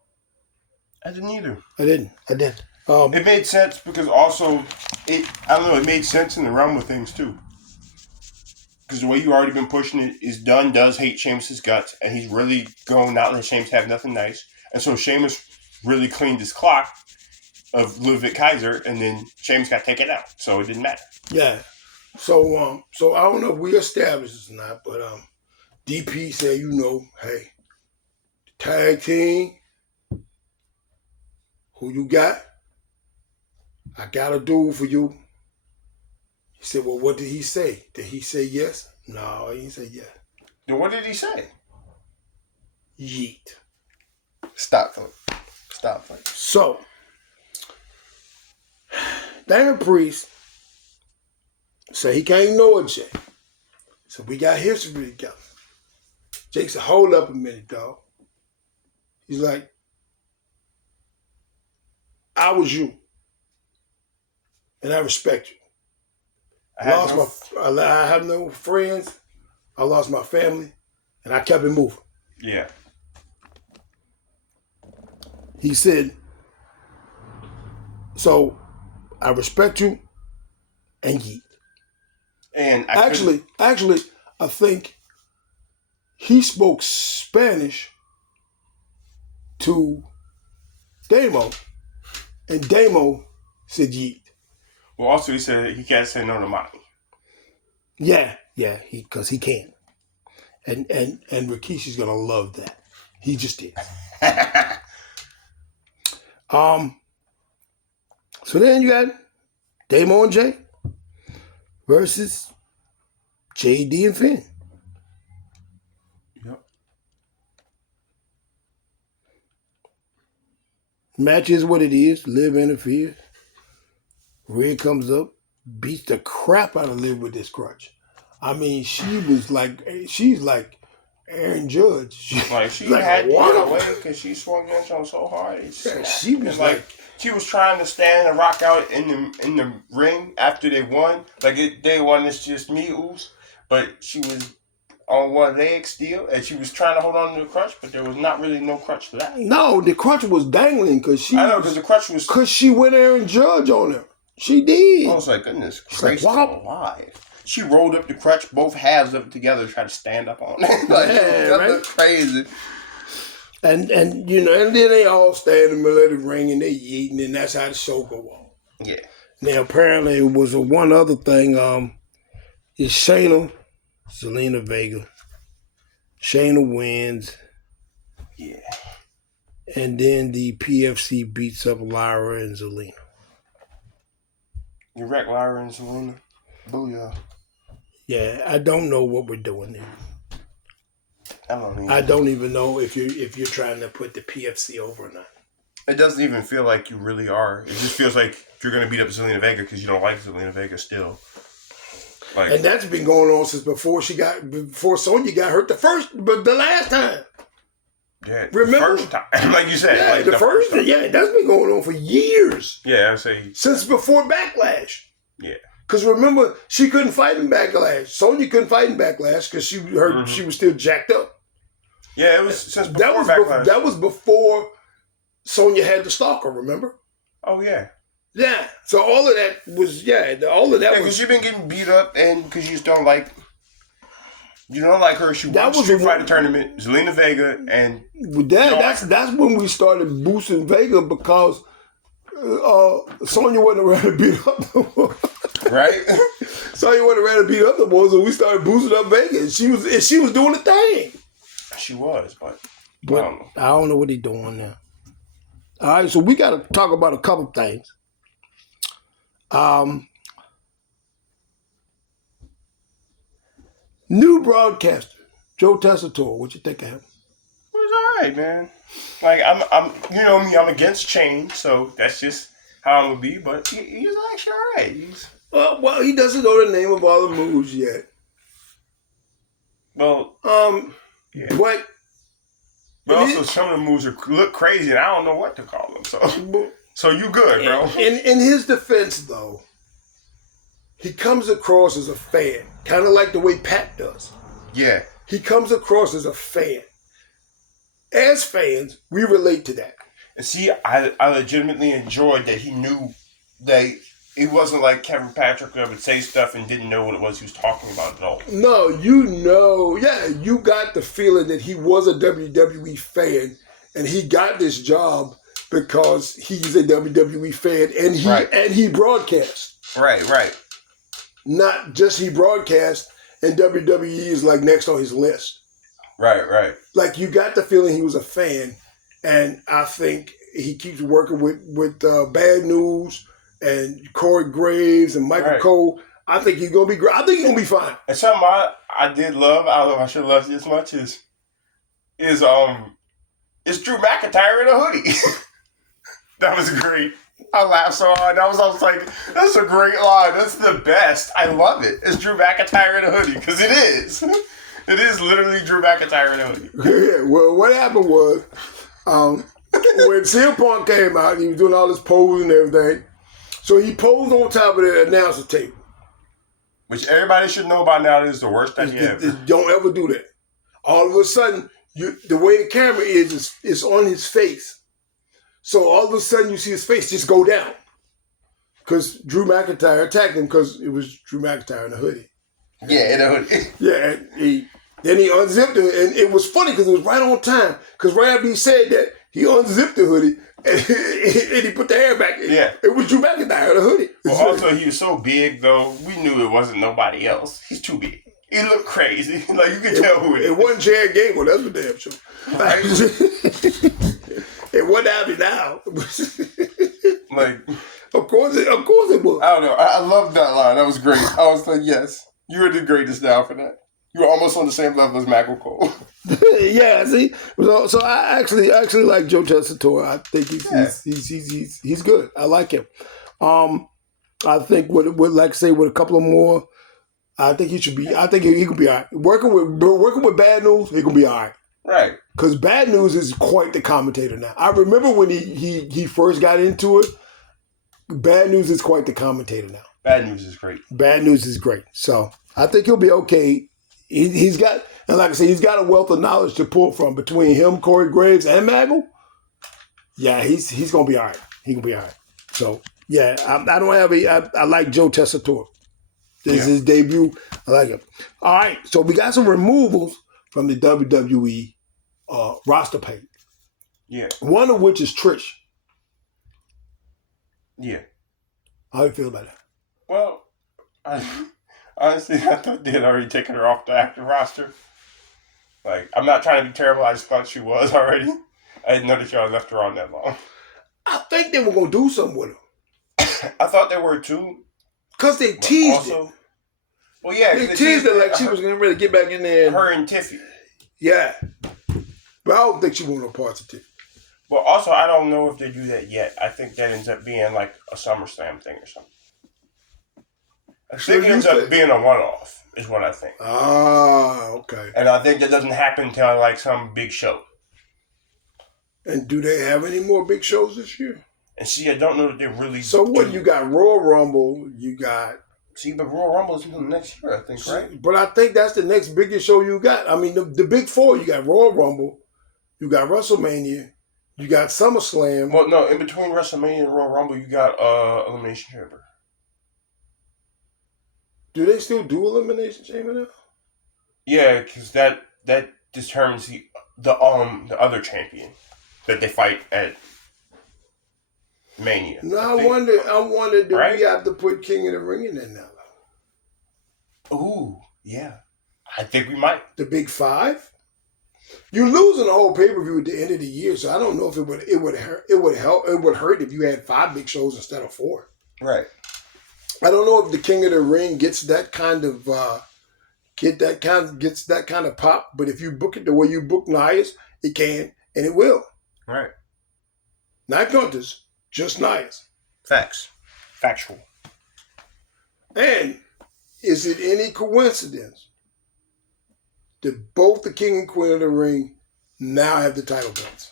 I didn't either. I did. It made sense because also it made sense in the realm of things too. Because the way you already been pushing it is Dunn does hate Sheamus' guts, and he's really going out and let Sheamus have nothing nice. And so Sheamus really cleaned his clock of Ludwig Kaiser, and then Sheamus got taken out, so it didn't matter. Yeah. So I don't know if we established this or not, but DP said, hey, tag team, who you got? I got a dude for you. He said, well, what did he say? Did he say yes? No, he didn't say yes. Then what did he say? Yeet. Stop, Philip. So, Damian Priest said he can't know it, Jake. So we got history together. Jake said, hold up a minute, dog. He's like, I was you. And I respect you. I have no friends. I lost my family. And I kept it moving. Yeah. He said, so I respect you and yeet. And actually, I think he spoke Spanish to Damo, and Damo said yeet. Well, also he said he can't say no to mommy. Yeah, because he can. And Rikishi's gonna love that. He just did. So then you got Damo and Jay versus JD and Finn. Yep. Match is what it is. Liv interferes. Rhea comes up, beats the crap out of Liv with this crutch. I mean, she's like Aaron Judge. She had to get away because she swung against him so hard. She was like she was trying to stand and rock out in the ring after they won. They won, it's just me, oops. But she was on one leg still, and she was trying to hold on to the crutch, but there was not really no crutch to that. No, the crutch was dangling because the crutch was because she went Aaron Judge on her. She did. I was like, goodness gracious alive. She rolled up the crutch, both halves of it together, tried to stand up on it. Right? Crazy. And and then they all stand in the middle of the ring and they eating, and that's how the show go on. Yeah. Now apparently it was one other thing. Is Shayna, Zelina Vega. Shayna wins. Yeah. And then the PFC beats up Lyra and Zelina. You wreck Lyra and Zelina. Booyah. Yeah, I don't know what we're doing there. I don't even know if you're trying to put the PFC over or not. It doesn't even feel like you really are. It just feels like you're going to beat up Zelina Vega because you don't like Zelina Vega still. And that's been going on since before Sonya got hurt the last time. Yeah, remember? The first time, like you said. Yeah, the first time. Yeah, that's been going on for years. Yeah, I say since before Backlash. Yeah. Because remember, she couldn't fight in Backlash. Sonya couldn't fight in Backlash because she was still jacked up. Yeah, it was since before Backlash. That was before Sonya had the stalker, remember? Oh, yeah. Yeah. So all of that was, all of that was... because you've been getting beat up and because you just don't like... You don't like her. She won the Street Fighter tournament, Zelina Vega, and... That's when we started boosting Vega because... Sonya wasn't around to beat up no more. Right? So he wanted to beat up the boys, and we started boosting up Vegas. She was doing the thing. She was, but I don't know what he's doing now. All right, so we got to talk about a couple things. New broadcaster, Joe Tessitore. What you think of him? it was all right, man. Like I'm, you know me, I'm against change, so that's just how I'm gonna be. But he's actually all right. Well, he doesn't know the name of all the moves yet. Well, yeah. But also some of the moves look crazy, and I don't know what to call them. So you good, bro? In his defense, though, he comes across as a fan, kind of like the way Pat does. Yeah. He comes across as a fan. As fans, we relate to that. And see, I legitimately enjoyed that he knew that it wasn't like Kevin Patrick that would say stuff and didn't know what it was he was talking about at all. No, you got the feeling that he was a WWE fan and he got this job because he's a WWE fan and he broadcasts. Right. Not just he broadcast and WWE is like next on his list. Right. Like you got the feeling he was a fan, and I think he keeps working with Bad News and Corey Graves and Michael Cole. I think he's gonna be great. I think he's gonna be fine. And something I did love, I don't know if I should have loved it as much is Drew McIntyre in a hoodie. That was great. I laughed so hard. I was like, that's a great line. That's the best. I love it. It's Drew McIntyre in a hoodie because it is. It is literally Drew McIntyre in a hoodie. Yeah. Well, what happened was when CM Punk came out, he was doing all this posing and everything. So he posed on top of the announcer table. Which everybody should know by now is the worst thing ever. Don't ever do that. All of a sudden, the way the camera is on his face. So all of a sudden, you see his face just go down. Because Drew McIntyre attacked him because it was Drew McIntyre in a hoodie. Yeah, in a hoodie. Yeah, then he unzipped it. And it was funny because it was right on time. Because right after he said that, he unzipped the hoodie and he put the hair back in. Yeah. It was Drew McIntyre in a hoodie. Well, also, he was so big, though, we knew it wasn't nobody else. He's too big. He looked crazy. Like, you could tell who it is. It wasn't Chad Gable, that's for damn sure. Right? It wasn't Abby now. Like, of course it was. I don't know. I love that line. That was great. I was like, yes, you're the greatest now for that. You're almost on the same level as Michael Cole. Yeah, see? So I actually like Joe Tessitore. I think he's good. I like him. I think with a couple of more, I think he should be. I think he could be all right. Working with Bad News, he could be all right. Right. Because Bad News is quite the commentator now. I remember when he first got into it. Bad News is quite the commentator now. Bad News is great. Bad News is great. So I think he'll be okay. He's got, and like I said, he's got a wealth of knowledge to pull from between him, Corey Graves, and Maggle. Yeah, he's gonna be all right. He can be all right. So yeah, I like Joe Tessitore. This is his debut. I like him. All right, so we got some removals from the WWE roster page. Yeah. One of which is Trish. Yeah. How do you feel about that? Well, honestly, I thought they had already taken her off the active roster. Like, I'm not trying to be terrible. I just thought she was already. I didn't know that y'all left her on that long. I think they were going to do something with her. I thought they were too. Because they teased it. Well, yeah. They teased it like she was going to really get back in there. Her and Tiffy. Yeah. But I don't think she wanted no parts of Tiffy. Well, also, I don't know if they do that yet. I think that ends up being like a SummerSlam thing or something. I think it ends up being a one-off, is what I think. Ah, okay. And I think that doesn't happen until like some big show. And do they have any more big shows this year? And see, I don't know that they really. So what? You got Royal Rumble. You got. See, but Royal Rumble is until next year, I think, right? But I think that's the next biggest show you got. I mean, the big four. You got Royal Rumble. You got WrestleMania. You got SummerSlam. Well, no, in between WrestleMania and Royal Rumble, you got Elimination Chamber. Do they still do Elimination Chamber now? Yeah, because that determines the other champion that they fight at. Mania. No, I wonder, do Right? we have to put King of the Ring in there now? Ooh, yeah. I think we might. The big five? You're losing the whole pay-per-view at the end of the year, so I don't know if it would hurt if you had 5 big shows instead of 4. Right. I don't know if the King of the Ring gets that kind of gets that kind of pop, but if you book it the way you book Nias, it can and it will. Right. Not Gunther's, just Nias. Facts. Factual. And is it any coincidence that both the King and Queen of the Ring now have the title belts?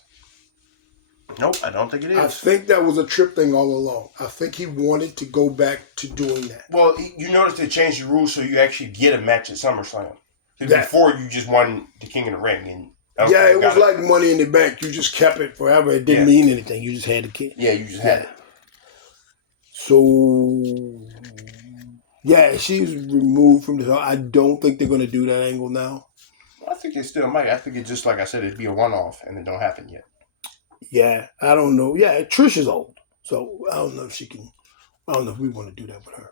Nope, I don't think it is. I think that was a Trip thing all along. I think he wanted to go back to doing that. Well, you notice they changed the rules so you actually get a match at SummerSlam. Before, you just won the King of the Ring. And yeah, it was like Money in the Bank. You just kept it forever. It didn't mean anything. You just had the king. Yeah, you just had it. So, yeah, she's removed from the show. I don't think they're going to do that angle now. I think they still might. I think it's just, like I said, it'd be a one-off and it don't happen yet. Yeah, I don't know. Yeah, Trish is old. So, I don't know if she can. I don't know if we want to do that with her.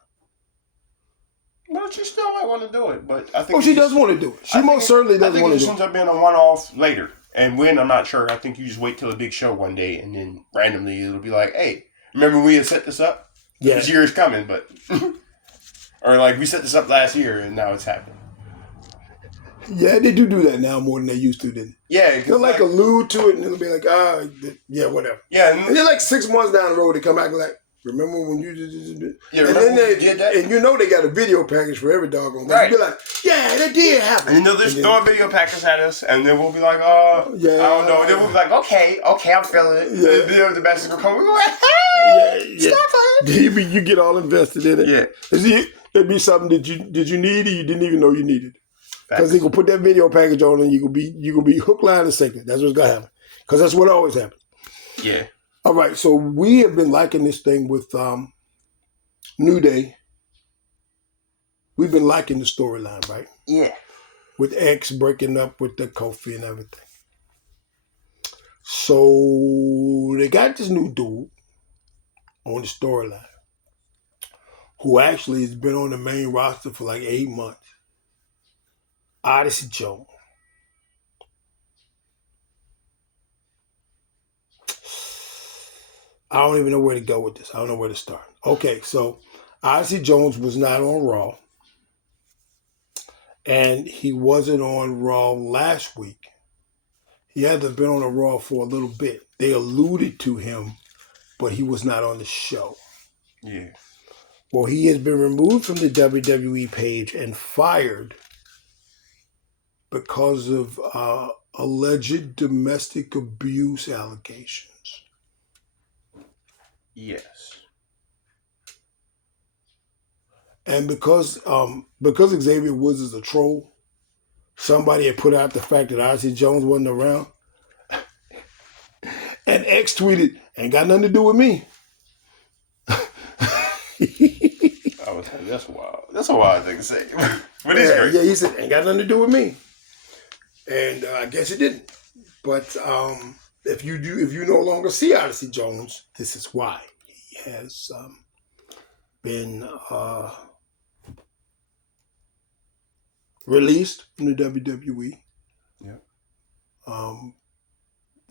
Well, she still might want to do it, but I think... Oh, she does want to do it. She most certainly does want to do it. I think it just ends up being a one-off later. And when, I'm not sure. I think you just wait till a big show one day, and then randomly it'll be like, hey, remember we had set this up? Yeah. This year is coming, but... or like, we set this up last year, and now it's happening. Yeah, they do that now more than they used to, didn't they? Yeah. They'll like allude to it, and it'll be like, yeah, whatever. Yeah. And then like 6 months down the road, they come back and like, remember when you did? Yeah, and then they did that? And you know they got a video package for every doggone thing. Right. You'll be like, yeah, that did happen. And then they'll just throw a video package at us, and then we'll be like, I don't know. And then we'll be like, okay, I'm feeling it. Yeah. And then the message will come, we'll go like, hey, stop it. You get all invested in it. Yeah. It'd be something that you need or you didn't even know you needed. Because they gonna put that video package on and you gonna be hook, line, and sinker. That's what's gonna happen. Because that's what always happens. Yeah. All right, so we have been liking this thing with New Day. We've been liking the storyline, right? Yeah. With X breaking up with the Kofi and everything. So they got this new dude on the storyline who actually has been on the main roster for like 8 months. Odyssey Jones. I don't even know where to go with this. I don't know where to start. Okay, so Odyssey Jones was not on Raw. And he wasn't on Raw last week. He hasn't been on a Raw for a little bit. They alluded to him, but he was not on the show. Yeah. Well, he has been removed from the WWE page and fired because of alleged domestic abuse allegations. Yes. And because Xavier Woods is a troll, somebody had put out the fact that Odyssey Jones wasn't around. And X tweeted, ain't got nothing to do with me. I was like, that's wild. That's a wild thing to say. But it's great. Yeah, he said, ain't got nothing to do with me. And I guess it didn't. But if you no longer see Odyssey Jones, this is why. He has been released from the WWE. Yeah.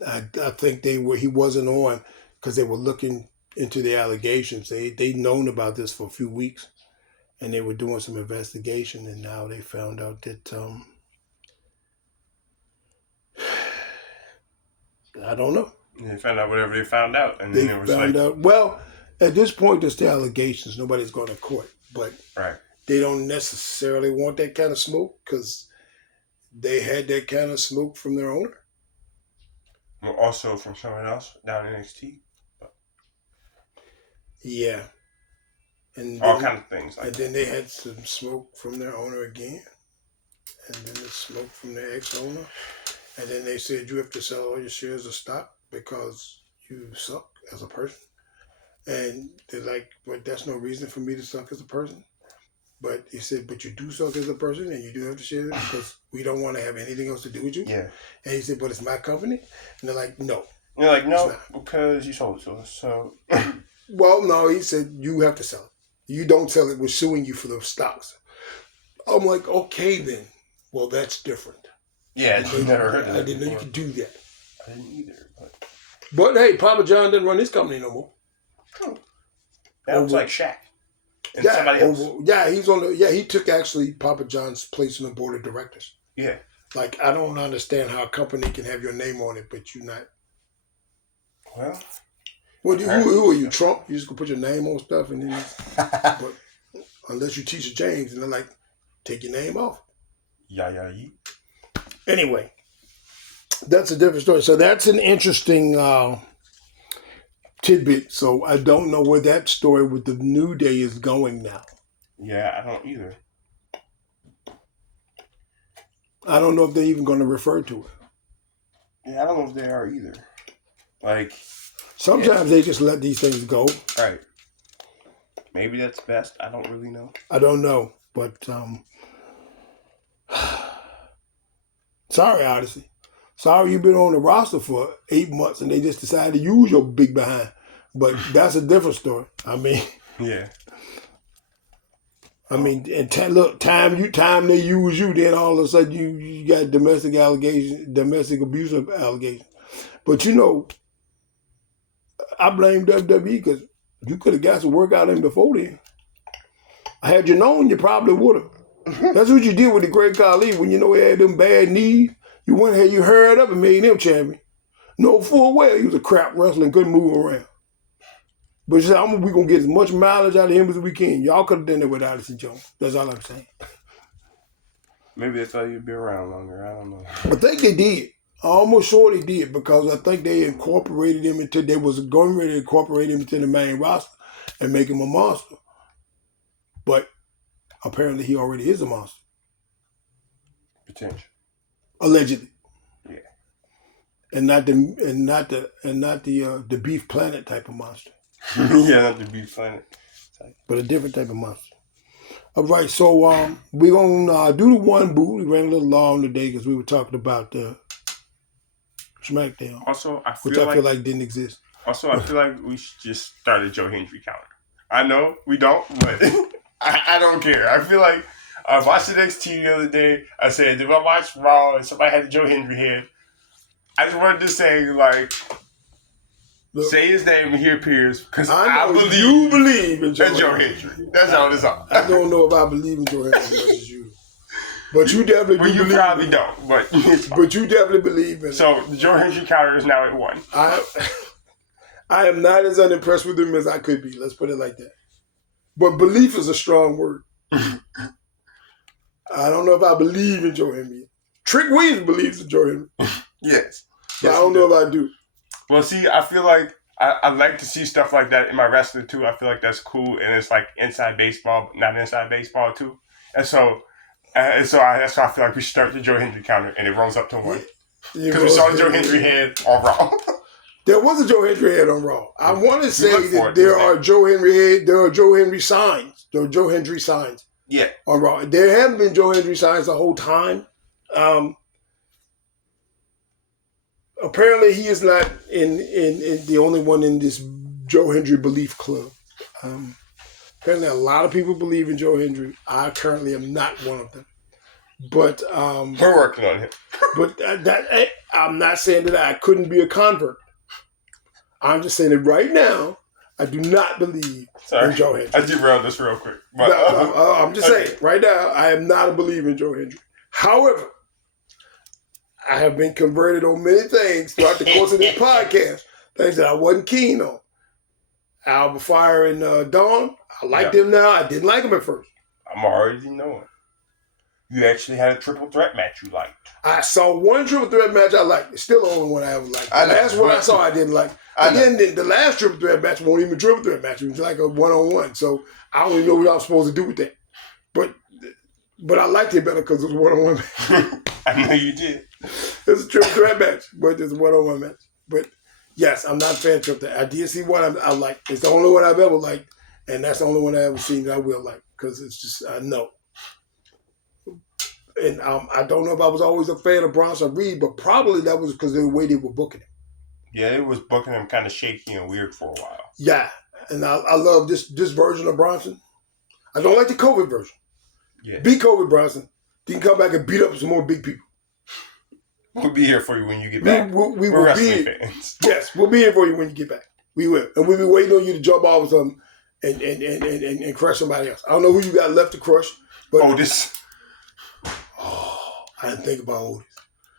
I think he wasn't on because they were looking into the allegations. They'd known about this for a few weeks, and they were doing some investigation, and now they found out that I don't know. They found out whatever they found out, and they then it was found out. Well, at this point, it's the allegations. Nobody's going to court, but they don't necessarily want that kind of smoke because they had that kind of smoke from their owner. Well, also from someone else down in NXT. Yeah. And all kind of things like that. Then they had some smoke from their owner again. And then the smoke from their ex-owner. And then they said you have to sell all your shares of stock because you suck as a person. And they're like, but that's no reason for me to suck as a person. But he said, but you do suck as a person and you do have to share it because we don't want to have anything else to do with you. Yeah. And he said, but it's my company. And they're like, no. You're like, no, because you sold it to us. So, Well, no, he said you have to sell it. You don't sell it, we're suing you for those stocks. I'm like, okay then. Well, that's different. yeah, I never heard of that. I didn't know you could do that. I didn't either. But hey, Papa John doesn't run his company no more. That was like Shaq. And somebody else. He's on the. Yeah, he took actually Papa John's place on the board of directors. Yeah. Like, I don't understand how a company can have your name on it, but you're not. Well, who are you, Trump? You just gonna put your name on stuff and then. But unless you teach James, and they're like, take your name off. Yeah. Anyway, that's a different story. So that's an interesting tidbit. So I don't know where that story with the New Day is going now. Yeah, I don't either. I don't know if they're even going to refer to it. Yeah, I don't know if they are either. Like, sometimes they just let these things go. Right. Maybe that's best. I don't really know. I don't know, but sorry, Odyssey. Sorry you've been on the roster for 8 months and they just decided to use your big behind. But that's a different story. I mean, yeah. I mean, and time they use you, then all of a sudden you got domestic abuse allegations. But you know, I blame WWE because you could have got some work out of him before then. Had you known, you probably would have. That's what you did with the Great Khali when you know he had them bad knees. You went ahead, you hurried up and made him champion. No full well he was a crap wrestler and couldn't move around. But you said, we're going to get as much mileage out of him as we can. Y'all could have done it with Odyssey Jones. That's all I'm saying. Maybe that's why you'd be around longer. I don't know. I think they did. I'm almost sure they did because I think they incorporated him they was going ready to incorporate him into the main roster and make him a monster. But apparently he already is a monster. Potential. Allegedly. Yeah. And not the Beef Planet type of monster. Yeah, not the Beef Planet. But a different type of monster. All right, so we're going to do the one boot. We ran a little long today because we were talking about SmackDown. Also, I feel like didn't exist. Also, I feel like we should just start a Joe Hendry counter. I know we don't, but I don't care. I feel like I watched the NXT the other day. I said, did I watch Raw and somebody had the Joe Hendry head? I just wanted to say, like, say his name and he appears because I believe you believe in Joe Hendry. That's all it's on. I don't know if I believe in Joe Hendry as much as you. But you definitely do. Well, you probably don't, but you definitely believe in it. So the Joe Hendry counter is now at 1. I am not as unimpressed with him as I could be. Let's put it like that. But belief is a strong word. I don't know if I believe in Joe Hendry. Trick Williams believes in Joe Hendry. Yes. But I don't know if I do. Well, see, I feel like I like to see stuff like that in my wrestling too. I feel like that's cool, and it's like inside baseball, but not inside baseball too. And so that's why I feel like we should start the Joe Hendry counter, and it rolls up to 1 because we saw the Joe Hendry head on Raw. There was a Joe Hendry head on Raw. I want to say that there are Joe Hendry signs. There are Joe Hendry signs. Yeah. On Raw. There haven't been Joe Hendry signs the whole time. Apparently he is not in the only one in this Joe Hendry belief club. Apparently a lot of people believe in Joe Hendry. I currently am not one of them. But we're working on him. But I'm not saying that I couldn't be a convert. I'm just saying that right now, I do not believe in Joe Hendry. I derailed this real quick. But, I'm just saying, right now, I am not a believer in Joe Hendry. However, I have been converted on many things throughout the course of this podcast, things that I wasn't keen on. Alba Fire and Dawn, I like them now. I didn't like them at first. I'm already knowing. You actually had a triple threat match you liked. I saw one triple threat match I liked. It's still the only one I ever liked. The last one I saw I didn't like. Again, the last triple threat match wasn't even a triple threat match. It was like a one-on-one. So I don't even know what I was supposed to do with that. But I liked it better because it was a one-on-one match. I know you did. It's a triple threat match, but it's a one-on-one match. But yes, I'm not a fan of triple threat. I did see one I liked. It's the only one I've ever liked, and that's the only one I've ever seen that I will like because it's just, I know. And I don't know if I was always a fan of Bronson Reed, but probably that was because of the way they were booking him. Yeah, it was booking him kind of shaky and weird for a while. Yeah, and I love this version of Bronson. I don't like the COVID version. Yeah. Beat COVID Bronson. He can come back and beat up some more big people. We'll be here for you when you get back. We We're will wrestling be fans. Yes, we'll be here for you when you get back. We will. And we'll be waiting on you to jump off of something and crush somebody else. I don't know who you got left to crush. But Otis. Oh, I didn't think about Otis.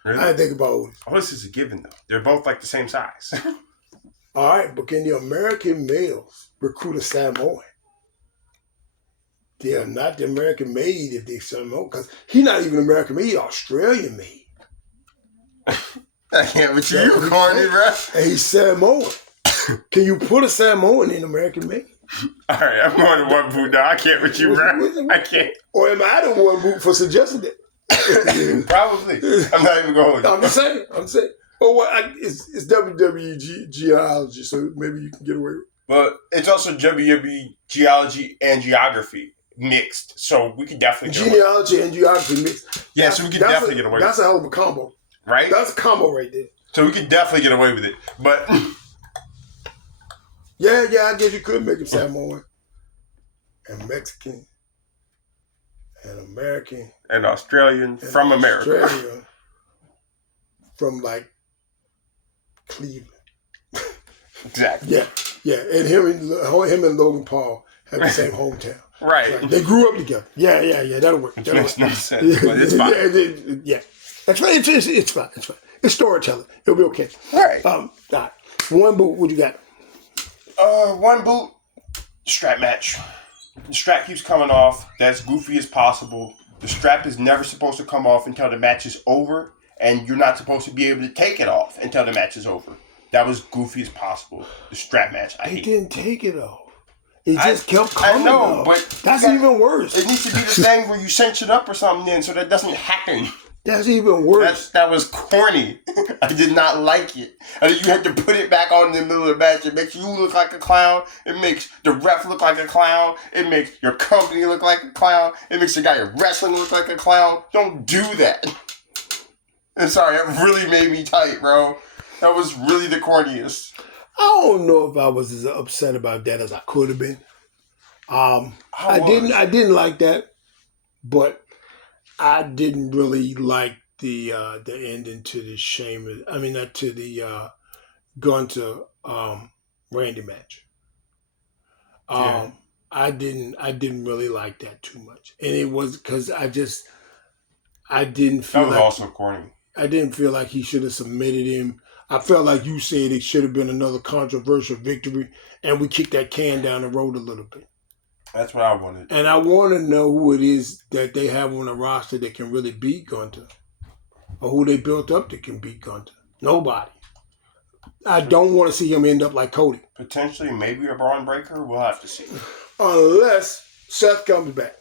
Really? I didn't think about Otis. Otis is a given, though. They're both like the same size. All right, but can the American males recruit a Samoan? They are not the American made if they're Samoan, because he's not even American made, he's Australian made. I can't with you, corny, bro. And he's Samoan. Can you put a Samoan in American made? All right, I'm going to one boot now. I can't with you, bro. I can't. Or am I the one boot for suggesting it? Probably. I'm not even going. I'm just saying. Oh, well, it's WWE geology, so maybe you can get away with it. But it's also WWE geology and geography mixed, so we can definitely get away. Genealogy and geography mixed. Yeah, so we can definitely get away with it. That's a hell of a combo. Right? That's a combo right there. So we can definitely get away with it. But yeah, I guess you could make him Samoan and Mexican and American and Australian and from America. Australia from like Cleveland. Exactly. Yeah. And him and Logan Paul have the same hometown. Right. They grew up together. Yeah. That'll work. Which makes no sense, but it's fine. Yeah. That's right. It's fine. It's storytelling. It'll be okay. All right. All right. One boot. What you got? One boot. Strap match. The strap keeps coming off. That's goofy as possible. The strap is never supposed to come off until the match is over, and you're not supposed to be able to take it off until the match is over. That was goofy as possible. The strap match. They didn't take it off. It just kept coming. I know, off. but that's even worse. It needs to be the thing where you cinch it up or something then, so that doesn't happen. That's even worse. That was corny. I did not like it. And you had to put it back on in the middle of the match. It makes you look like a clown. It makes the ref look like a clown. It makes your company look like a clown. It makes the guy you're wrestling look like a clown. Don't do that. I'm sorry, that really made me tight, bro. That was really the corniest. I don't know if I was as upset about that as I could have been. I didn't like that, but I didn't really like the ending to the Sheamus. I mean, not to the Gunter Randy match. Yeah. I didn't really like that too much, and it was because I didn't feel that was also corny. I didn't feel like he should have submitted him. I felt like you said it should have been another controversial victory, and we kicked that can down the road a little bit. That's what I wanted. And I want to know who it is that they have on the roster that can really beat Gunter, or who they built up that can beat Gunter. Nobody. I don't want to see him end up like Cody. Potentially, maybe a Braun Breaker. We'll have to see. Unless Seth comes back.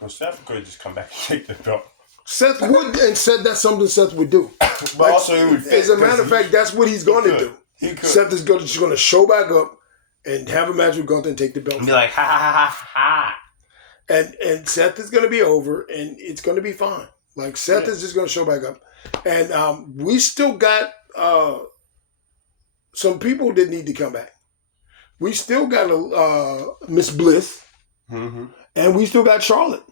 Well, Seth could just come back and take the belt. Seth would, and said that's something Seth would do. But also, it would fit, as a matter of fact, that's what he's going to do. He could. Seth is just going to show back up and have a match with Gunther and take the belt. And be like, ha ha ha ha ha. And Seth is going to be over, and it's going to be fine. Like, Seth is just going to show back up. And we still got some people that need to come back. We still got Miss Bliss, and we still got Charlotte.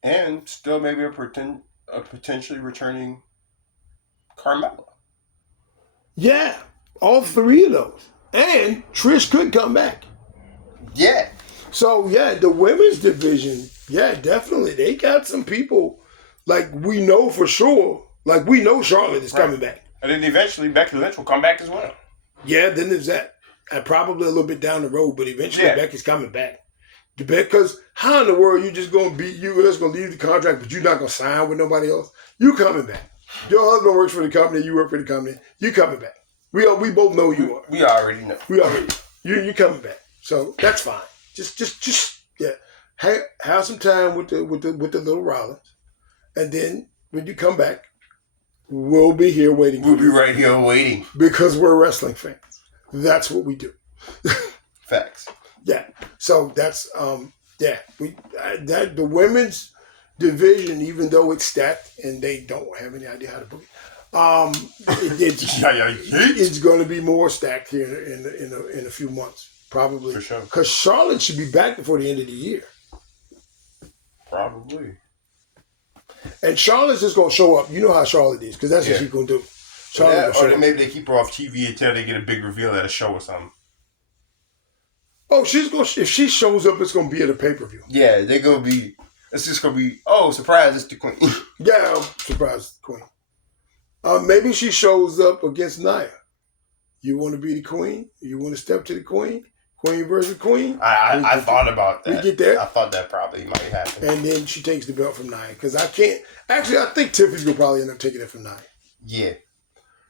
And still maybe a potentially returning Carmella. Yeah, all three of those. And Trish could come back. Yeah. So, yeah, the women's division, yeah, definitely. They got some people, like, we know for sure. Like, we know Charlotte is coming back. And then eventually Becky Lynch will come back as well. Yeah, then there's that. And probably a little bit down the road, but eventually Becky's coming back. Because how in the world you just going to be, you just going to leave the contract, but you're not going to sign with nobody else? You coming back. Your husband works for the company, you work for the company, you coming back. We both know you are. We already know. We already know. You coming back. So that's fine. Just have some time with the little Rollins. And then when you come back, we'll be here waiting. We'll be right here waiting. Because we're wrestling fans. That's what we do. Facts. Yeah. So that's the women's division, even though it's stacked and they don't have any idea how to book it. It's going to be more stacked here in a few months, probably. For sure. Because Charlotte should be back before the end of the year. Probably. And Charlotte's just going to show up. You know how Charlotte is, because that's what she's going to do. Or maybe they keep her off TV until they get a big reveal at a show or something. Oh, if she shows up, it's going to be at a pay-per-view. Yeah, they're going to be... It's just going to be, oh, surprise, it's the queen. Yeah, surprise, queen. Maybe she shows up against Nia. You want to be the queen? You want to step to the queen? Queen versus queen? I thought about that. We get that? I thought that probably might happen. And then she takes the belt from Nia. Because I can't... Actually, I think Tiffany's going to probably end up taking it from Nia. Yeah.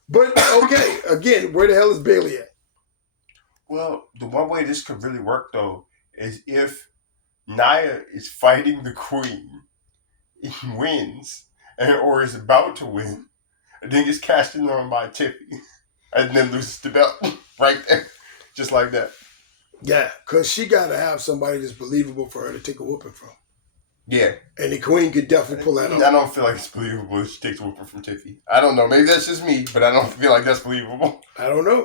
But, okay, again, where the hell is Bayley at? Well, the one way this could really work, though, is if Nia is fighting the queen, and wins, or is about to win, and then gets cashed in on by Tiffany, and then loses the belt right there, just like that. Yeah, because she got to have somebody that's believable for her to take a whooping from. Yeah. And the queen could definitely pull that off. I don't feel like it's believable if she takes a whooping from Tiffany. I don't know. Maybe that's just me, but I don't feel like that's believable. I don't know.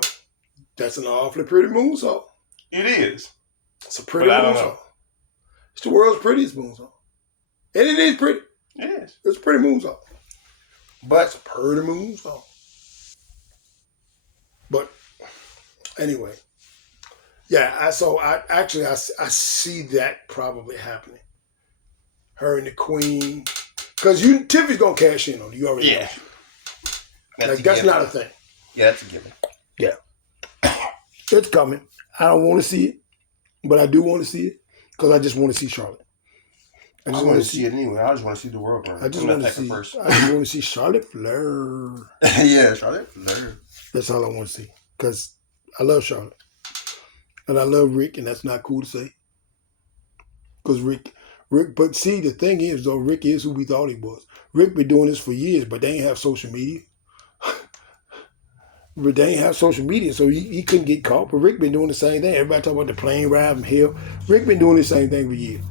That's an awfully pretty moonsault. It is. It's a pretty moonsault. It's the world's prettiest moonsault. And it is pretty. It is. It's a pretty moonsault. But it's a pretty moonsault. But anyway. Yeah, I see that probably happening. Her and the queen. Because Tiffany's going to cash in on it. You already know. That's not a thing. Yeah, that's a given. Yeah. It's coming. I don't want to see it, but I do want to see it because I just want to see Charlotte. I just want to see it anyway. I just want to see the world burn. I just want to see Charlotte Flair. Yeah, Charlotte Flair. That's all I want to see because I love Charlotte. And I love Rick, and that's not cool to say. Because Rick, but see, the thing is, though, Rick is who we thought he was. Rick been doing this for years, but they ain't have social media. But they ain't have social media, so he couldn't get caught. But Rick been doing the same thing. Everybody talking about the plane ride from hell. Rick been doing the same thing for years.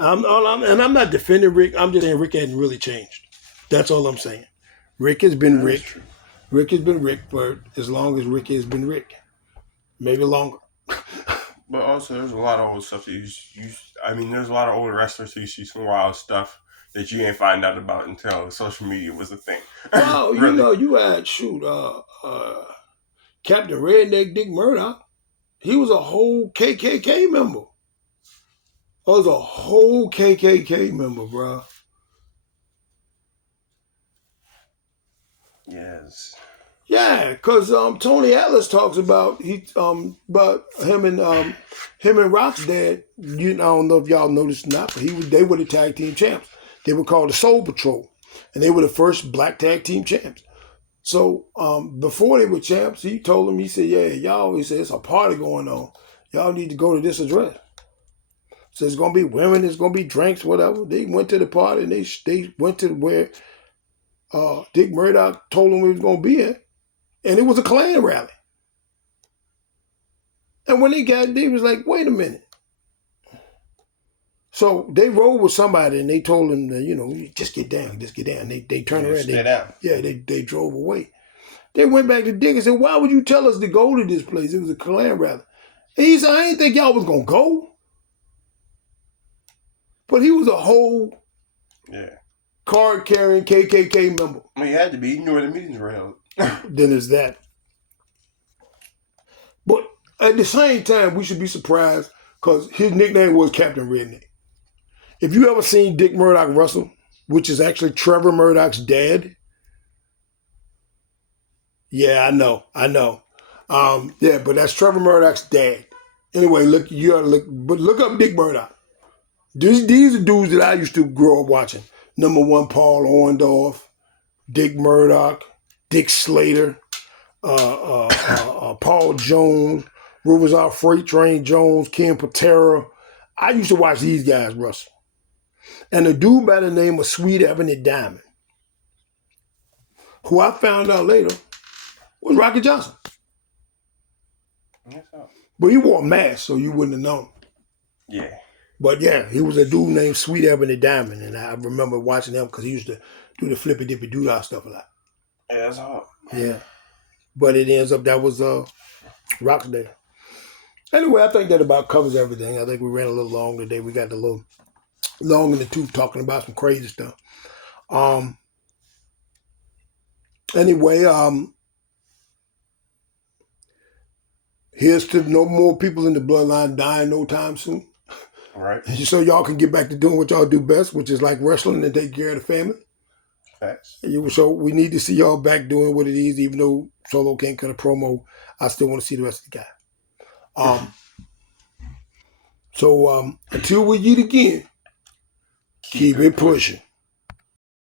I'm not defending Rick. I'm just saying Rick hasn't really changed. That's all I'm saying. Rick has been Rick. Rick has been Rick for as long as Rick has been Rick. Maybe longer. But also, there's a lot of old stuff that there's a lot of older wrestlers who see some wild stuff that you ain't find out about until social media was a thing. Oh, really? You had, Captain Redneck Dick Murdoch. He was a whole KKK member. I was a whole KKK member, bro. Yes. Yeah, because Tony Atlas talks about him and Rock's dad. I don't know if y'all noticed or not, but they were the tag team champs. They were called the Soul Patrol, and they were the first black tag team champs. So before they were champs, he told them, he said, "Yeah, y'all," he said, "it's a party going on. Y'all need to go to this address." So it's gonna be women, it's gonna be drinks, whatever. They went to the party and they went to where Dick Murdoch told them we was gonna be at. And it was a Klan rally. And when they was like, wait a minute. So they rode with somebody and they told them to, just get down. They turned around. They drove away. They went back to Dick and said, why would you tell us to go to this place? It was a Klan rally. And he said, I didn't think y'all was going to go. But he was a whole card-carrying KKK member. Well, he had to be. He knew where the meetings were held. Then there's that. But at the same time, we should be surprised because his nickname was Captain Redneck. If you ever seen Dick Murdoch wrestle, which is actually Trevor Murdoch's dad. Yeah, I know. But that's Trevor Murdoch's dad. Anyway, look up Dick Murdoch. These are dudes that I used to grow up watching. Number one, Paul Orndorff, Dick Murdoch, Dick Slater, Paul Jones, Rivers Out Freight Train Jones, Ken Patera. I used to watch these guys wrestle. And a dude by the name of Sweet Ebony Diamond, who I found out later was Rocky Johnson. But he wore a mask, so you wouldn't have known. Yeah. But yeah, he was a dude named Sweet Ebony Diamond, and I remember watching him because he used to do the flippy dippy doo-dah stuff a lot. Yeah, that's hard. Yeah. But it ends up that was Rock's Day. Anyway, I think that about covers everything. I think we ran a little long today. We got a little long in the tooth talking about some crazy stuff. Um. Anyway, here's to no more people in the bloodline dying no time soon. All right. So y'all can get back to doing what y'all do best, which is like wrestling and taking care of the family. Facts. So we need to see y'all back doing what it is, even though Solo can't cut a promo. I still want to see the rest of the guy. So until we meet again, keep it pushing.